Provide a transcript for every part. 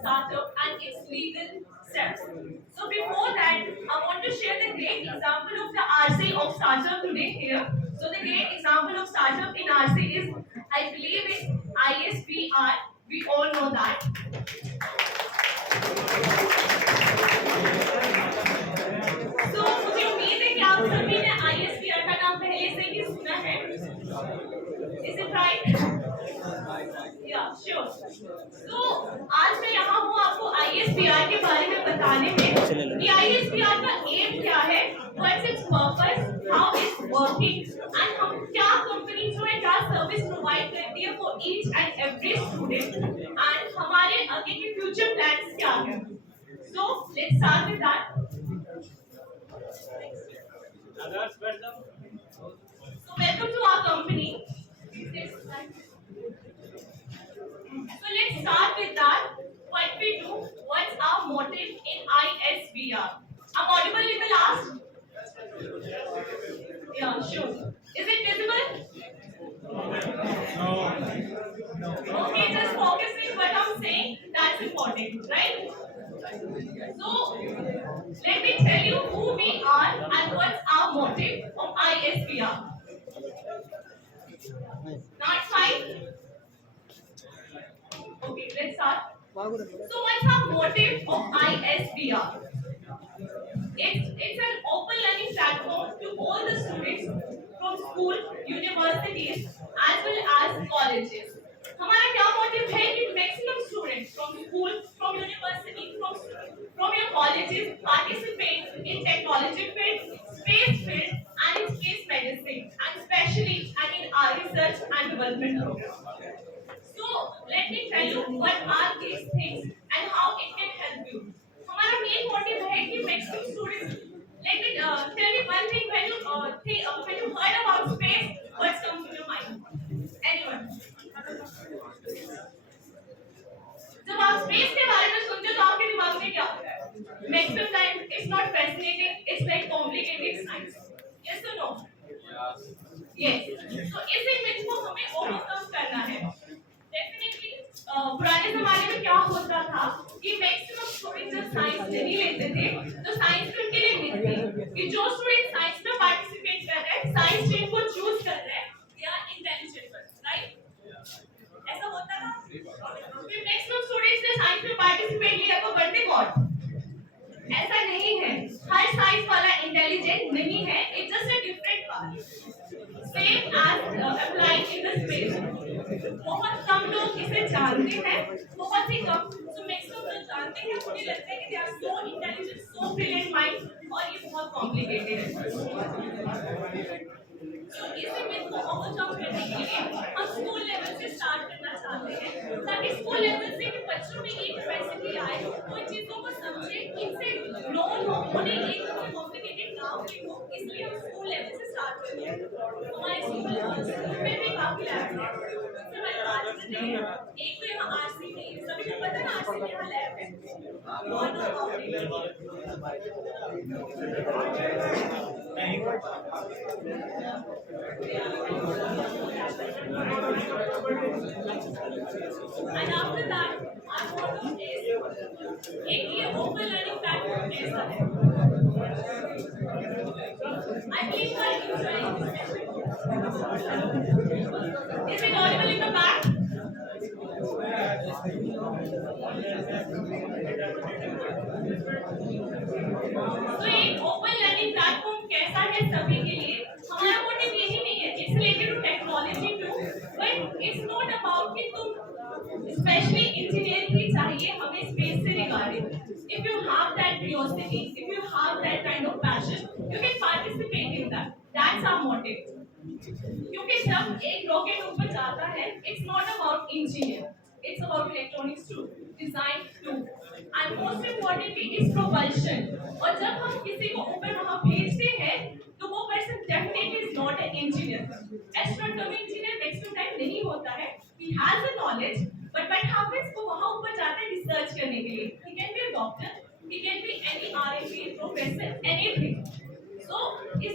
startup and its legal steps. So before that, I want to share the great example of the RC of startup today here. So the great example of startup in RC is, I believe, it's ISBR. We all know that. So मुझे उम्मीद है कि आप सभी ने ISBR का नाम पहले से ही सुना है. Is it right? Yeah, sure. So आज मैं यहाँ हूँ आपको ISBR के बारे में बताने में कि ISBR का एम क्या है, what's its purpose, how it's working, and हम क्या कंपनी जो है क्या सर्विस प्रोवाइड करती है for each and every student, and हमारे आगे के फ्यूचर प्लान्स क्या हैं. So let's start with that. So welcome to our company. So let's start with that. What we do, what's our motive in ISBR? I'm audible in the last? Yeah, sure. Is it visible? Okay, just focusing what I'm saying. That's important, right? So let me tell you who we are and what's our motive of ISBR. Now it's fine? Okay, let's start. So what's our motive of ISBR? It's an open learning platform to all the students from school, universities as well as colleges. हमारा क्या motive है कि maximum students from school, from university, from your colleges participate in technology field, space field, and in space medicine, and especially and in our research and development program. So let me tell you what are these things and how it can help you. हमारा main motive है कि maximum students. Let me tell me one thing. When you heard about space, what's come to your mind? Anyone? जब आप space के बारे में सुनते हो तो आपके दिमाग में क्या आता है? Maximum time it's not fascinating, it's like complicated science. Yes और नो? यस. तो इसी मिथ को हमें ओवरकम करना है. डेफिनेटली पुराने जमाने में क्या होता था कि मैक्सिमम स्टूडेंट जब साइंस नहीं लेते थे तो साइंस में उनके लिए मिथ थी कि जो स्टूडेंट साइंस में पार्टिसिपेट कर रहे हैं, साइंस स्ट्रीम को चूज कर रहे हैं, दे आर इंटेलिजेंट, राइट? ऐसा होता था. फिर मैक्सिमम स्टूडेंट्स ने साइंस में पार्टिसिपेट लिया तो बनते कौन? ऐसा नहीं है. हर साइंस वाला इंटेलिजेंट नहीं है. It's just a different path. Same as applied in the space. बहुत कम लोग इसे जानते हैं, बहुत ही कम. सो मैक्सिमम लोग जानते हैं, उन्हें लगता है कि they are so intelligent, so brilliant mind, और ये बहुत कॉम्प्लिकेटेड है. तो इसी मिथ को ओवरकम करने के लिए हम स्कूल लेवल से स्टार्ट करना चाहते हैं, ताकि स्कूल लेवल से भी बच्चों में एक कैपेसिटी आए, वो चीजों को समझे, इनसे नॉन हो, उन्हें एक कॉम्प्लिकेटेड ना हो. इसलिए हम स्कूल लेवल से स्टार्ट करते हैं. हमारे स्कूल में भी काफी लैब है. सबसे पहले बात करते हैं, एक तो यहाँ आरसी में सभी को पता है ना, आरसी में यहाँ लैब है. And after that, our motto is एक ये open learning platform कैसा है. I believe you are enjoying this session. Is it audible in the back? तो एक ओपन लर्निंग प्लेटफॉर्म कैसा है सभी के लिए. हमारा मोटिव यही नहीं है. It's related to technology too, but it's not about कि तुम स्पेशली इंजीनियरिंग ही चाहिए हमें स्पेस से regarding. If you have that curiosity, if you have that kind of passion, you can participate in that. That's our motive. क्योंकि जब एक rocket ऊपर जाता है, it's not about engineer, it's about electronics too, design too, and most importantly is propulsion. और जब हम किसी को ऊपर वहाँ भेजते हैं तो वो person definitely is not an engineer. Astronaut का भी engineer maximum time नहीं होता है. He has the knowledge, but what happens वो वहाँ ऊपर जाते हैं research करने के लिए. He can be a doctor, he can be any R&D professor, anything. So इस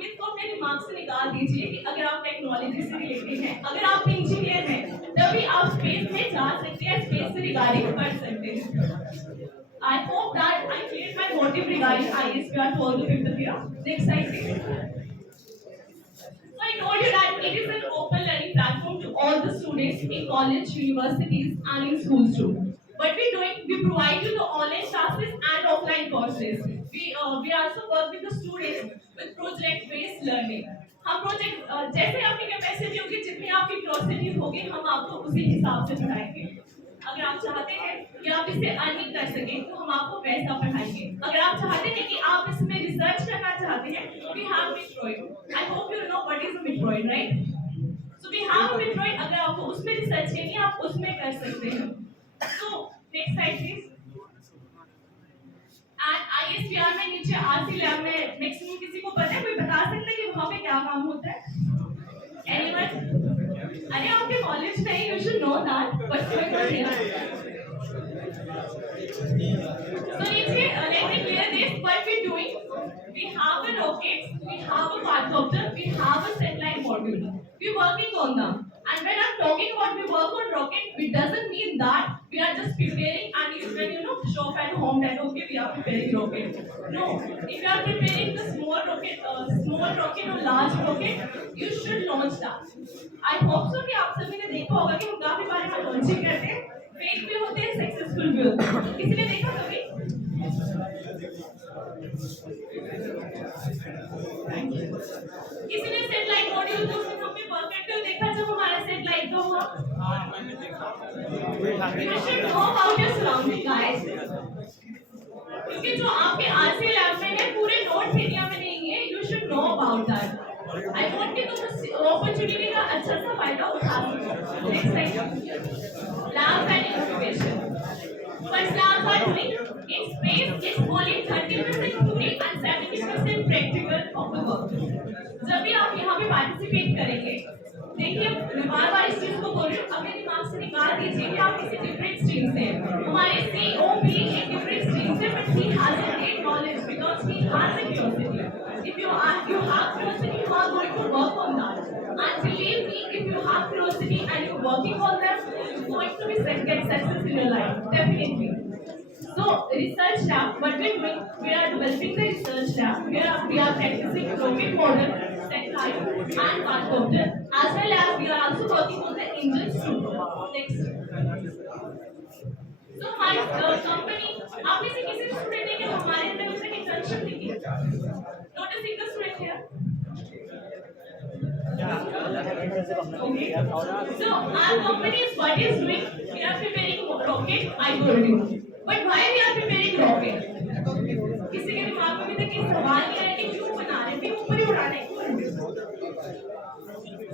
myth को अपने दिमाग से निकाल दीजिए कि अगर आप टेक्नोलॉजी से रिलेटेड हैं, अगर आप इंजीनियर हैं, तभी आप स्पेस में जा सकते हैं, स्पेस से रिगार्डिंग पढ़ सकते हैं। I hope that I cleared my motive regarding ISPR to all the people here. Next slide, please. So I told you that it is an open learning platform to all the students in college, universities, and in schools too. What we're doing, we provide you the online classes and offline courses. We also work with the students with project-based learning. हम project जैसे आपकी capacity होगी, जितनी आपकी curiosity होगी, हम आपको उसी हिसाब से पढ़ाएंगे। अगर आप चाहते हैं कि आप इसे अर्निंग कर सकें तो हम आपको वैसा पढ़ाएंगे। अगर आप चाहते हैं कि आप इसमें रिसर्च करना चाहते हैं, we have Metroid. I hope you know what is a Metroid, right? So we have a Metroid. अगर आपको उसमें रिसर्च करनी है, आप उसमें कर सकते हैं। So next slide please. And ISPR में नीचे RC लैब में मैक्सिमम किसी को पता है, कोई बता सकता है कि वहाँ पे क्या काम होता है? Anyone? अरे आपके कॉलेज में you should know that. What's going on here? So नीचे let me clear this. What we doing? We have a rocket, we have a quadcopter, we have a satellite module. We working on them. And when I'm talking about we work on rocket, it doesn't mean that we are just preparing and you can show up at home that okay we are preparing rocket. No, if you are preparing the small rocket or large rocket, you should launch that. I hope so कि आप सभी ने देखा होगा कि हम काफी बार में लॉन्चिंग करते हैं, फेक भी होते हैं, सक्सेसफुल भी होते हैं। किसी ने देखा कभी? किसी ने सैटेलाइट मॉड्यूल तो उसमें हमने वर्क करते हुए देखा जब हमारा सैटेलाइट का हुआ? मैंने देखा। You should know about your surrounding guys. क्योंकि जो आपके आरसी लैब में है पूरे नोट्स एरिया में नहीं है, you should know about that. I want कि तुम उस अपॉर्चुनिटी का अच्छा सा फायदा उठा सको। Next slide. Labs and incubation. What labs are doing? In space, it's only 30% theory and 70% practical of the work. जब भी आप यहाँ पे पार्टिसिपेट करेंगे, देखिए मैं बार-बार इस चीज को बोल रही हूँ, अपने दिमाग से निकाल दीजिए कि आप किसी डिफरेंट स्ट्रीम से हैं। हमारे CEO भी एक डिफरेंट स्ट्रीम से, but he has a great knowledge because he has a curiosity. If you have curiosity, you are going to work on that. And believe me, if you have curiosity and you're working on them, you're going to get success in your life, definitely. So research lab, what we're doing, we are developing the research lab. We are practicing rocket model, satellite, and quadcopter. As well as we are also working on the engines too. Next. So हमारी company, आप में से किसी student ने क्या हमारे अंदर उसने इंटर्नशिप नहीं किया? Not a single student here. Okay. So our company is what is doing? We are preparing rocket. I told you. But why we are preparing rocket? किसी के दिमाग में भी तक ये सवाल नहीं आया कि क्यों बना रहे हैं? ऊपर ही उड़ाने क्यों?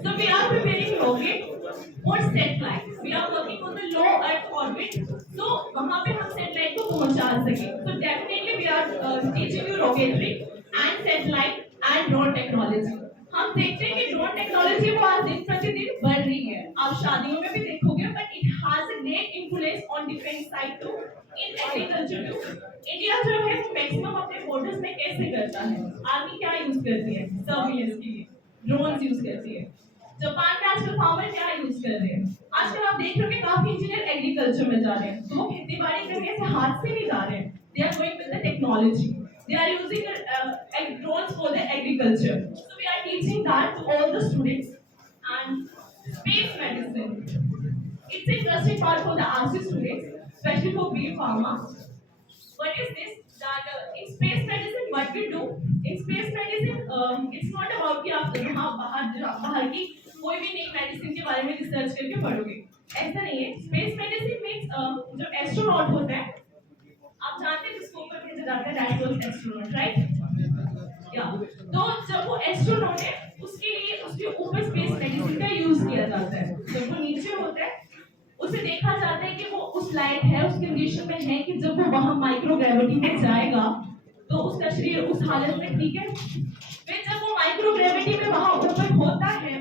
So we are preparing rocket for satellite. We are working on the low Earth orbit. So वहाँ पे हम satellite को पहुँचा सकें. So definitely we are teaching you rocketry and satellite and drone technology. हम देखते हैं कि ड्रोन टेक्नोलॉजी वो आज दिन प्रतिदिन बढ़ रही है। आप शादियों में भी देखोगे, but it has a great influence on defense side too, in agriculture too. India जो है वो मैक्सिमम अपने बॉर्डर्स में कैसे करता है? आर्मी क्या यूज करती है? सर्विलेंस के लिए ड्रोन्स यूज करती है। जापान में आजकल फार्मर क्या यूज कर रहे हैं? आजकल आप देख रहे हो कि काफी इंजीनियर एग्रीकल्चर में जा रहे हैं, तो वो खेती बाड़ी करने से हाथ से नहीं जा रहे हैं। They are going with the technology. They are using drones for the agriculture. So we are teaching that to all the students. And space medicine. It's a interesting part for the RC students, especially for B Pharma. What is this? That in space medicine, what we do in space medicine, it's not about कि आप यहाँ बाहर की कोई भी नई medicine के बारे में रिसर्च करके पढ़ोगे, ऐसा नहीं है। स्पेस मेडिसिन मीन्स जो एस्ट्रोनॉट होता है, आप जानते हैं जिसको ऊपर भेजा जाता है, दैट वाज एस्ट्रोनॉट, राइट? या तो जब वो एस्ट्रोनॉट है, उसके लिए उसके ऊपर स्पेस मेडिसिन का यूज किया जाता है। जब वो नीचे होता है, उसे देखा जाता है कि वो उस लायक है, उस कंडीशन में है कि जब वो वहां माइक्रो ग्रेविटी में जाएगा तो उसका शरीर उस हालत में ठीक है। फिर जब वो माइक्रो ग्रेविटी में वहां ऊपर होता है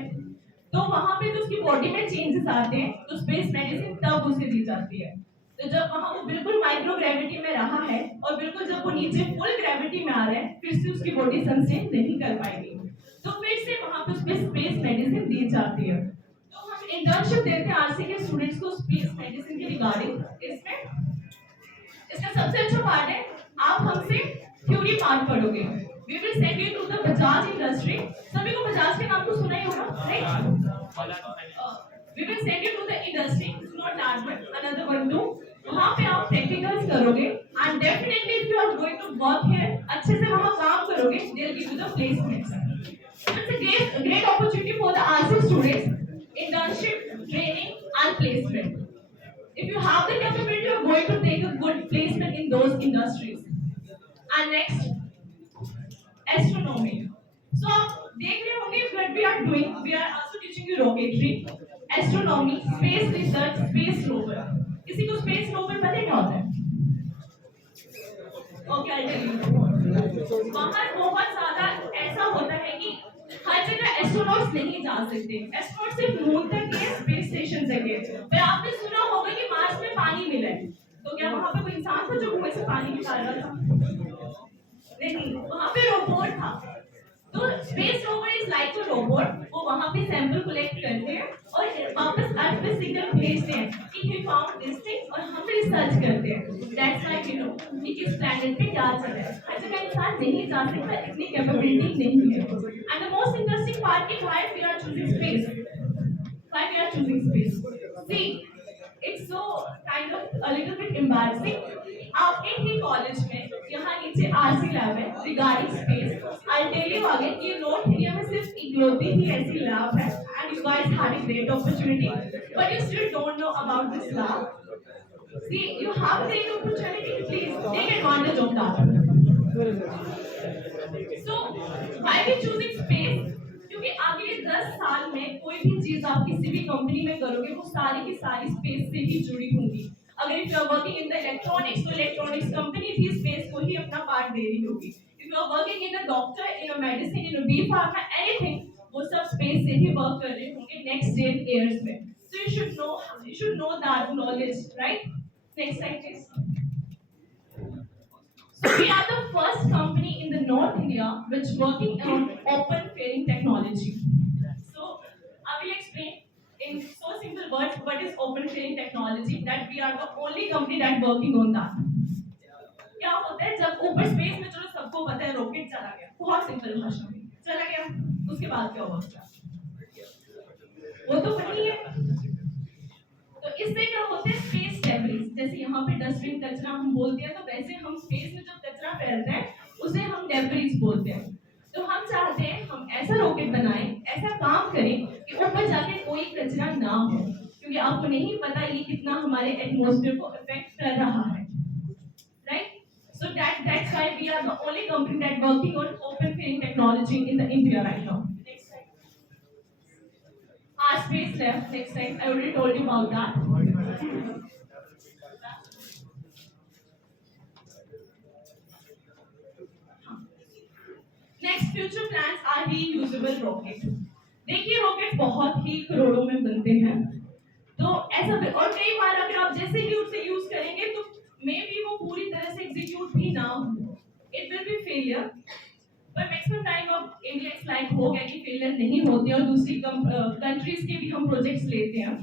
तो वहां पे जो उसकी बॉडी में चेंजेस आते हैं, तो स्पेस मेडिसिन तब उसे दी जाती है। तो जब वहां वो बिल्कुल माइक्रो ग्रेविटी में रहा है और बिल्कुल जब वो नीचे फुल ग्रेविटी में आ रहा है, फिर से उसकी बॉडी सस्टेन नहीं कर पाएगी, तो फिर से वहां पे उसमें स्पेस मेडिसिन दी जाती है। तो हम इंटर्नशिप देते हैं आरसी के स्टूडेंट्स को स्पेस मेडिसिन के रिगार्डिंग। इसमें इसका सबसे अच्छा पार्ट है आप हमसे थ्योरी पार्ट पढ़ोगे। We will send you to the Bajaj industry. सभी को बजाज के नाम तो सुना ही होगा, right? We will send you to the industry, not that one, another one too. वहां पे आप प्रैक्टिकल्स करोगे and definitely if you are going to work here, अच्छे से वहां काम करोगे, they will give you the placements. It's a great opportunity for the RC students, internship, training and placement. If you have the capability, you are going to take a good placement in those industries. And next, astronomy. So आप देख रहे होंगे what we are doing. We are also teaching you rocketry, astronomy, space research, space rover. किसी को space rover पता है क्या होता है? Okay, I'll tell you. बाहर बहुत ज़्यादा ऐसा होता है कि हर जगह एस्ट्रोनॉट्स नहीं जा सकते। एस्ट्रोनॉट सिर्फ मून तक है, स्पेस स्टेशन तक है। पर आपने सुना होगा कि मार्स में पानी मिला है, तो क्या वहाँ पे कोई इंसान था जो कुएं से पानी निकाल रहा था? नहीं, वहाँ पे रोबोट था। तो space rover is like a robot, वो वहाँ पे सैंपल कलेक्ट करते हैं और वापस अर्थ पे सिग्नल भेजते हैं कि ही फाउंड दिस थिंग, और हम रिसर्च करते हैं। दैट्स व्हाई वी नो कि किस प्लैनेट पे क्या चल रहा है। हर जगह इंसान नहीं जा सकता, इतनी कैपेबिलिटी नहीं है। And the most interesting part is why we are choosing space. Why we are choosing space? See, it's so kind of a little bit embarrassing. आपके ही कॉलेज में यहाँ नीचे आरसी लैब है regarding space. I'll tell you again, ये north India में सिर्फ इकलौती ही ऐसी लैब है, and you guys had a great opportunity, but you still don't know about this lab. See, you have a great opportunity. Please take advantage of that. So, why we choosing space? क्योंकि अगले 10 साल में कोई भी चीज आप किसी भी कंपनी में करोगे वो सारी की सारी स्पेस से ही जुड़ी होंगी। अगर if you are working in the electronics, तो इलेक्ट्रॉनिक्स कंपनी भी स्पेस को ही अपना पार्ट दे रही होगी। If you are working in a doctor, in a medicine, in a B pharma, anything, वो सब स्पेस से ही वर्क कर रहे होंगे नेक्स्ट 10 इयर्स में। So you should know that knowledge, right? Next slide please. So we are the first company in the North India which working on open fairing technology. So I will explain in so simple words what is open fairing technology, that we are the only company that working on that. क्या होता है जब ऊपर space में, चलो सबको पता है रॉकेट चला गया, बहुत सिंपल भाषा में चला गया, उसके बाद क्या होगा? वो तो वही है। तो इससे क्या होते हैं स्पेस डेब्रिस, जैसे यहाँ पे डस्टबिन कचरा हम बोलते हैं, तो वैसे हम स्पेस में जो कचरा फैलता है उसे हम डेब्रिस बोलते हैं। तो हम चाहते हैं हम ऐसा रॉकेट बनाएं, ऐसा काम करें कि ऊपर जाके कोई कचरा ना हो, क्योंकि आपको नहीं पता ये कितना हमारे एटमॉस्फेयर को इफेक्ट कर रहा है, right? So that's why we are the only company that working on open fairing technology in the India right now. Our space left, next time. I already told you about that. Next, future plans are reusable rocket. देखिए rocket बहुत ही करोड़ों में बनते हैं, तो ऐसा और कई बार अगर आप जैसे ही उसे यूज करेंगे तो मे बी वो पूरी तरह से एग्जीक्यूट भी ना हो, इट विल बी फेलियर। पर मैक्सिमम टाइम अब इंडिया इस लाइक हो गया कि फेलियर नहीं होते, और दूसरी कंट्रीज के भी हम प्रोजेक्ट्स लेते हैं।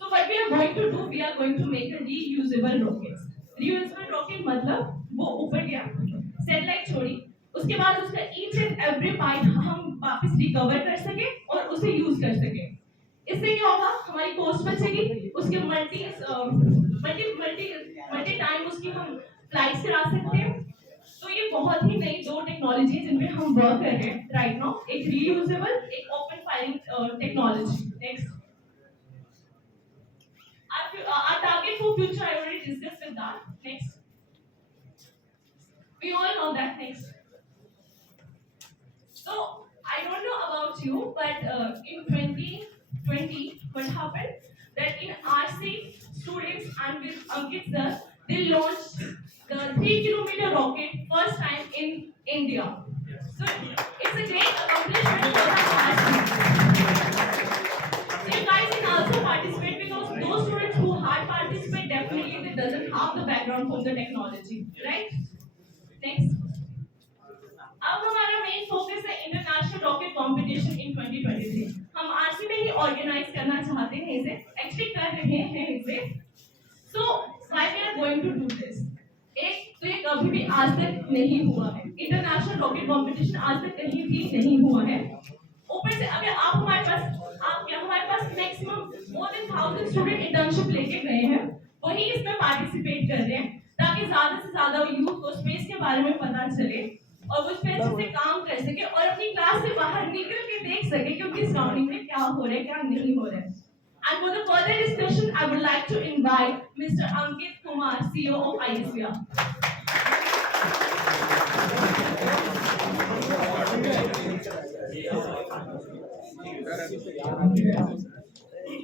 तो what we are going to do, we are going to make a reusable rockets. Reusable rocket मतलब वो ऊपर गया, सैटेलाइट छोड़ी, उसके बाद उसका ईच एंड एवरी पार्ट हम वापस रिकवर कर सके और उसे यूज कर सके। इससे क्या होगा, हमारी कॉस्ट बचेगी, उसके मल्टी टाइम उसकी हम फ्लाइट्स करा सकते हैं। तो ये बहुत ही नई दो टेक्नोलॉजी जिन पे हम वर्क कर रहे हैं राइट नाउ, एक रीयूजेबल, एक open firing technology. Next, our target for future I already discussed with that. Next, we all know that. Next, so I don't know about you, but in 2020 what happened that in RC students and with Ankit sir, they launched the 3-kilometer rocket first time in India. So it's a great accomplishment for the RC. So you guys can also participate, because those students who had participate definitely they doesn't have the background from the technology, right? Next, अब हमारा main focus है international rocket competition in 2023। हम RC में ही organise करना चाहते हैं कहीं से, एक्चुअली कर रहे हैं इसे। So why we are going to do this? एक तो ये कभी भी आज तक नहीं हुआ है, इंटरनेशनल रॉकेट कंपटीशन आज तक कहीं भी नहीं हुआ है। ऊपर से अगर आप हमारे पास, आप क्या, हमारे पास maximum more than 1000 student internship लेके गए हैं, वही इसमें पार्टिसिपेट कर रहे हैं, ताकि ज्यादा से ज्यादा यूथ को स्पेस के बारे में पता चले और वो इस पे अच्छे से काम कर सके और अपनी क्लास से बाहर निकल के देख सके कि उनकी सराउंडिंग में क्या हो रहा है, क्या नहीं हो रहा है। And for the further discussion, I would like to invite Mr. Ankit Kumar, CEO of ISVR.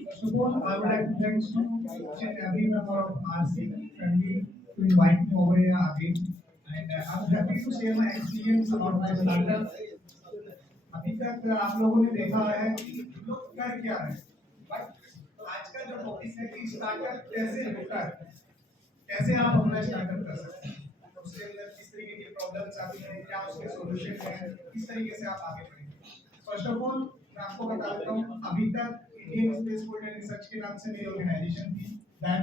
First of all, I would like to thank each and every member of RC family to invite me over here again. And I'm happy to share my experience about my startup. अभी तक आप लोगों ने देखा है कि लोग कर क्या रहे हैं, बट आज का जो टॉपिक है कि स्टार्टअप कैसे होता है, कैसे आप अपना स्टार्टअप कर सकते हैं, उसके अंदर किस तरीके की प्रॉब्लम्स आती हैं, क्या उसके सॉल्यूशन हैं, किस तरीके से आप आगे बढ़ेंगे। फर्स्ट ऑफ ऑल मैं आपको बता देता हूँ, अभी तक Indian space food and research के नाम से मेरी ऑर्गेनाइजेशन थी। Then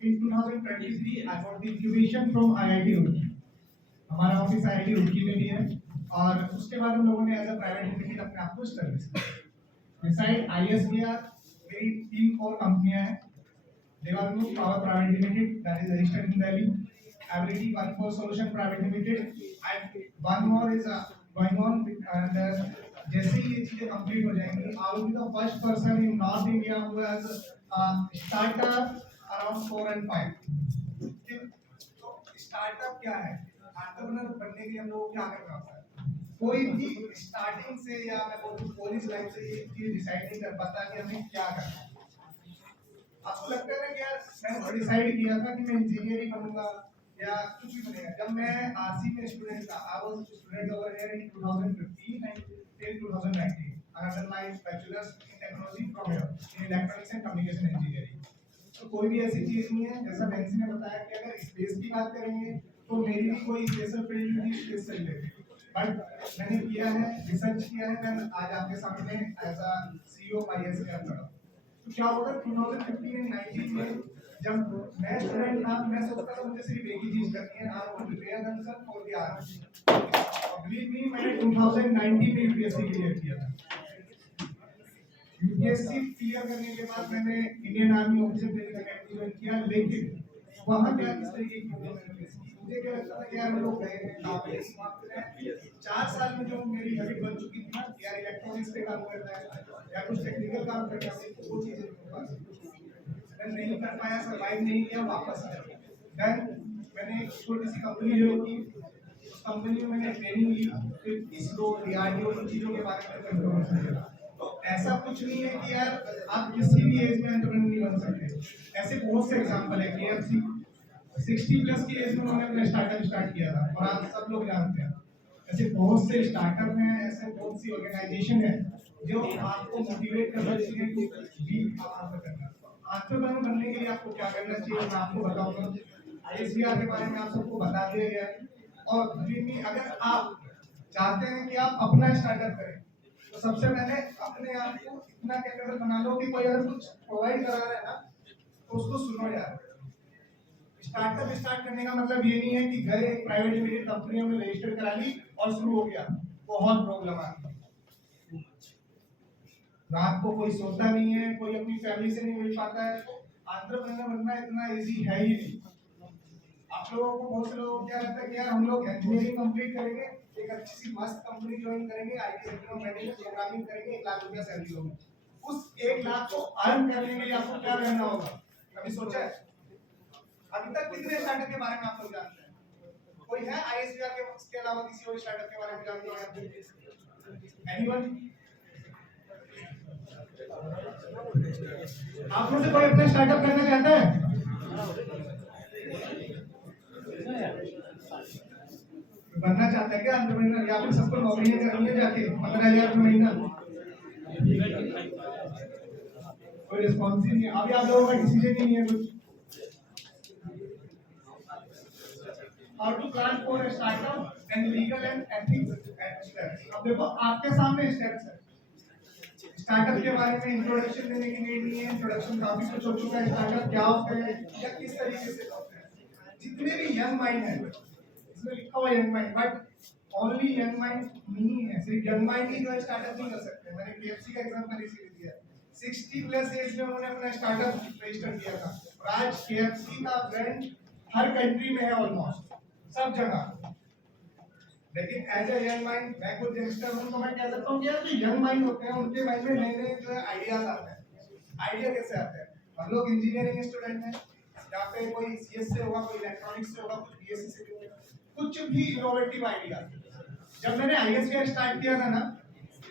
in 2023 I got the incubation from IIT Roorkee. हमारा ऑफिस आईआईटी रुड़की में भी है और उसके बाद हम लोगों ने एज अ प्राइवेट लिमिटेड अपने आप को स्टैब्लिश किया। बिसाइड आईएसवीआर मेरी 3 और कंपनियां हैं। Devanand power private limited that is registered in Delhi, ability one four solution private limited and one more is going on. And जैसे ही ये चीजें कंप्लीट हो जाएंगी, I will be the first person in north India who has startup around 4 and 5। तो startup क्या है, entrepreneur बनने के लिए हम लोग क्या करना होता है। कोई भी स्टार्टिंग से या मैं बोलूं कॉलेज लाइफ से ये चीज डिसाइड नहीं कर पाता कि हमें क्या करना है। आपको लगता है ना कि यार मैंने डिसाइड किया था कि मैं इंजीनियरिंग बनूंगा या कुछ भी बनेगा। जब मैं आरसी में स्टूडेंट था, I was student over here in 2015 and till 2019 I have done my bachelors in technology from here in electronics and communication engineering. तो कोई भी ऐसी चीज नहीं है, जैसा बेंसी ने बताया कि अगर स्पेस की बात करेंगे तो मेरी भी कोई स्पेशल फील्ड नहीं, स्पेस से रिलेटेड, बट मैंने किया है, रिसर्च किया है, देन आज आपके सामने एज अ सीईओ आईएसवीआर खड़ा। तो क्या होगा 2015 एंड 19 में जब मैं स्टूडेंट था, मैं सोचता था मुझे सिर्फ एक ही चीज करनी है, I want to prepare themselves for the army. Believe me, मैंने 2019 में यूपीएससी क्लियर किया था। यूपीएससी क्लियर करने के बाद मैंने Indian army officer training academy join किया, लेकिन वहां क्या किस तरीके की प्रॉब्लम है, मुझे क्या लगता था कि यार हम लोग गए हैं काबिल समाप्त हैं। 4 साल में जो मेरी हैबिट बन चुकी थी ना, यार इलेक्ट्रॉनिक्स पे काम करना है या कुछ टेक्निकल काम करना है, वो चीजें नहीं कर पाया, सर्वाइव नहीं किया, वापस आया। देन मैंने एक छोटी सी कंपनी जो की, उस कंपनी में मैंने ट्रेनिंग ली, फिर इसरो डीआरडीओ इन चीजों के बारे में कंट्रोल किया। तो ऐसा कुछ नहीं है कि यार आप किसी भी एज में एंटरप्रेन्योर नहीं बन सकते। ऐसे बहुत से एग्जांपल है। केएफसी 60 प्लस की एज में उन्होंने अपना स्टार्टअप स्टार्ट किया था और आप सब लोग जानते हैं। ऐसे बहुत से स्टार्टअप हैं, ऐसे बहुत सी ऑर्गेनाइजेशन है जो आपको मोटिवेट कर सकती है कि भी आप करना। एंटरप्रेन्योर बनने के लिए आपको क्या करना चाहिए मैं आपको बताऊंगा। आईएसवीआर के बारे में आप सबको बता दिया गया है। और अगर आप चाहते हैं कि आप अपना स्टार्टअप करें, तो सबसे पहले अपने आप को इतना कैपेबल बना लो कि कोई अगर कुछ प्रोवाइड करा रहा है ना, तो उसको सुनो यार। स्टार्टअप स्टार्ट करने का मतलब ये नहीं है कि गए एक प्राइवेट लिमिटेड कंपनी में रजिस्टर करा ली और शुरू हो गया। बहुत प्रॉब्लम आती है, रात को कोई सोता नहीं है, कोई अपनी फैमिली से नहीं मिल पाता है। एंटरप्रेन्योर बनना इतना इजी है ही नहीं। आप लोगों को, बहुत से लोगों को क्या लगता है कि यार हम लोग इंजीनियरिंग कंप्लीट करेंगे, एक अच्छी सी मस्त कंपनी ज्वाइन करेंगे, आईटी सेक्टर में बैठेंगे, प्रोग्रामिंग करेंगे, 1 लाख रुपया सैलरी होगी। उस 1 लाख को अर्न करने के लिए आपको क्या करना होगा, कभी सोचा है? अभी तक कितने स्टार्टअप के बारे में आप लोग जानते हैं? कोई है आईएसवीआर के इसके अलावा किसी और स्टार्टअप के बारे में जानते हो? एनीवन? आप में से कोई अपना स्टार्टअप करना चाहता है? बनना चाहता है क्या एंटरप्रेन्योर, या फिर सबको नौकरियां करनी है जाके 15,000 रुपये महीना? कोई रिस्पॉन्स ही नहीं है। अभी आप लोगों का डिसीजन ही नहीं है कुछ। How to plan for a startup and legal and ethics steps। अब देखो आपके सामने स्टेप्स है। स्टार्टअप के बारे में इंट्रोडक्शन देने की नीड नहीं है, इंट्रोडक्शन काफी कुछ हो चुका है। स्टार्टअप क्या होता है या किस तरीके से होता है। जितने भी यंग माइंड है, इसमें लिखा हुआ young mind, but only young mind नहीं है, सिर्फ यंग माइंड ही जो है स्टार्टअप नहीं कर सकते। मैंने केएफसी का एग्जांपल इसीलिए दिया, 60 प्लस एज में उन्होंने अपना स्टार्टअप रजिस्टर किया था और आज केएफसी का ब्रांड हर कंट्री में है, ऑलमोस्ट सब जगह। लेकिन एज ए यंग माइंड, मैं खुद यंगस्टर हूं तो मैं कह सकता हूं कि यार जो यंग माइंड होते हैं उनके माइंड में नए नए जो है आइडियाज आते हैं। आइडिया कैसे आते हैं? हम लोग इंजीनियरिंग स्टूडेंट हैं, यहाँ पे कोई सीएस से होगा, कोई इलेक्ट्रॉनिक्स से होगा, कोई बीएससी से होगा, कुछ भी इनोवेटिव आइडिया। जब मैंने आईएसवीआर स्टार्ट किया था ना,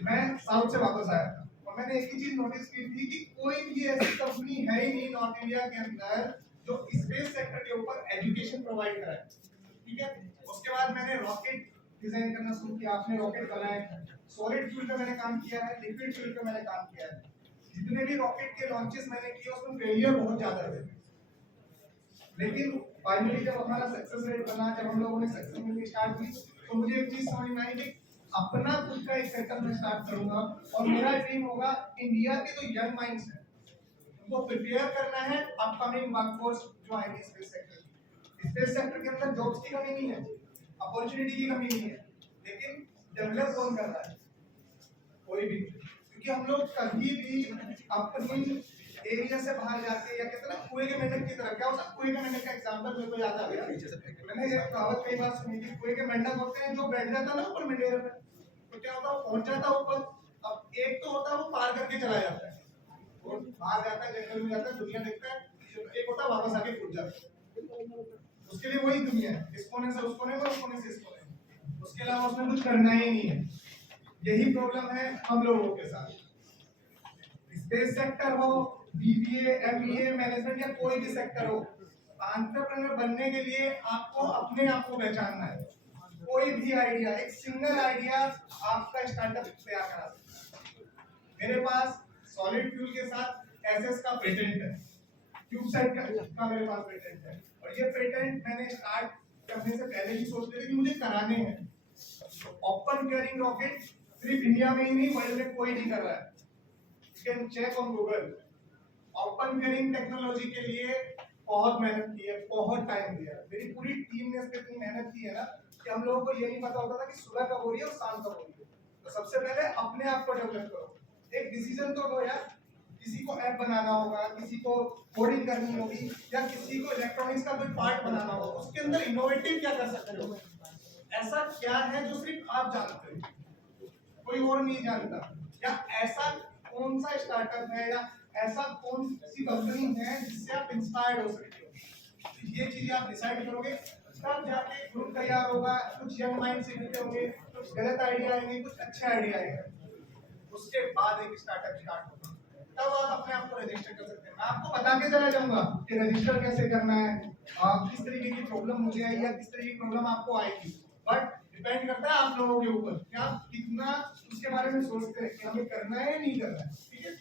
मैं साउथ से वापस आया था और मैंने एक ही चीज नोटिस की थी कि कोई भी ऐसी कंपनी है ही नहीं नॉर्थ इंडिया के अंदर जो स्पेस सेक्टर के ऊपर एजुकेशन प्रोवाइड कराए। ठीक है, उसके बाद मैंने रॉकेट डिजाइन करना शुरू किया, आपने रॉकेट बनाए, सॉलिड फ्यूल पे मैंने काम किया है, लिक्विड फ्यूल पे मैंने काम किया है। जितने भी रॉकेट के लॉन्चेस मैंने किए उसमें फेलियर बहुत ज्यादा थे, लेकिन फाइनली जब हमारा सक्सेस रेट बना, जब हम लोगों ने सक्सेस मिलनी स्टार्ट की, तो मुझे एक चीज समझ में आई कि अपना खुद का एक सेटअप मैं स्टार्ट करूंगा और मेरा ड्रीम होगा इंडिया के जो यंग माइंड्स हैं उनको प्रिपेयर करना है अपकमिंग वर्कफोर्स जो आएगी स्पेस सेक्टर। स्पेस सेक्टर के अंदर जॉब्स की कमी नहीं है, अपॉर्चुनिटी की कमी नहीं है, लेकिन डेवलप कौन कर रहा है? कोई भी। क्योंकि हम लोग कभी भी अपनी एरिया से बाहर जाके, या कहते हैं ना कुएं के मेंढक की तरह, क्या होता है कुएं के मेंढक का एग्जांपल मेरे को याद आ गया। मैंने ये कहावत कई बार सुनी थी, कुएं के मेंढक होते हैं जो बैठ जाता है ना ऊपर मेंढेरे पे, तो क्या होता है वो पहुंच जाता है ऊपर। अब एक तो होता है वो पार करके चला जाता है, वो बाहर जाता है, जंगल में जाता है, दुनिया देखता है, एक होता है वापस आके कूद जाता है। उसके लिए वही दुनिया है, इस कोने से उस कोने में, उस कोने से इस कोने, उसके अलावा उसमें कुछ करना ही नहीं है। यही प्रॉब्लम है हम लोगों के साथ। स्पेस सेक्टर हो, बीबीए, एमबीए, मैनेजमेंट या कोई भी सेक्टर हो, एंटरप्रेन्योर बनने के लिए आपको अपने आप को पहचानना है। कोई भी आइडिया, एक सिंगल आइडिया आपका स्टार्टअप तैयार करा सकता है। मेरे पास सॉलिड फ्यूल के साथ एसएस का पेटेंट है, ट्यूबसाइड का मेरे पास पेटेंट है, और ये पेटेंट मैंने स्टार्ट करने से पहले ही सोच लिया कि मुझे कराने हैं। ओपन कैरिंग रॉकेट सिर्फ इंडिया में ही नहीं, वर्ल्ड में कोई नहीं कर रहा है। You can check on Google. Open caring technology के लिए बहुत मेहनत की है, बहुत टाइम दिया है। मेरी पूरी टीम ने इस पे इतनी मेहनत की है ना कि हम लोगों को ये नहीं पता होता था कि सुबह कब हो रही है और शाम कब हो रही है। तो सबसे पहले अपने आप को डेवलप करो, एक डिसीजन तो लो यार। किसी को ऐप बनाना होगा, किसी को कोडिंग करनी होगी, या किसी को इलेक्ट्रॉनिक्स का कोई पार्ट बनाना होगा, उसके अंदर इनोवेटिव क्या कर सकते हो? ऐसा क्या है जो सिर्फ आप जानते हो, कोई और नहीं जानता? या ऐसा कौन सा स्टार्टअप है या ऐसा कौन सी कंपनी है जिससे आप इंस्पायर्ड हो सकते हो? ये चीजें आप डिसाइड करोगे, तब जाके ग्रुप तैयार होगा। कुछ यंग माइंड से इकट्ठे होंगे, कुछ गलत आइडिया आएंगे, कुछ अच्छे आइडिया आएंगे, उसके बाद एक स्टार्टअप स्टार्ट होगा। तब आप अपने आप को रजिस्टर कर सकते हैं। मैं आपको बता के चला जाऊंगा कि रजिस्टर कैसे करना है, किस तरीके की प्रॉब्लम मुझे आई या किस तरीके की प्रॉब्लम आपको आएगी, बट डिपेंड करता है आप लोगों के ऊपर कि आप कितना उसके बारे में सोचते हैं कि हमें करना है या नहीं करना है। ठीक है,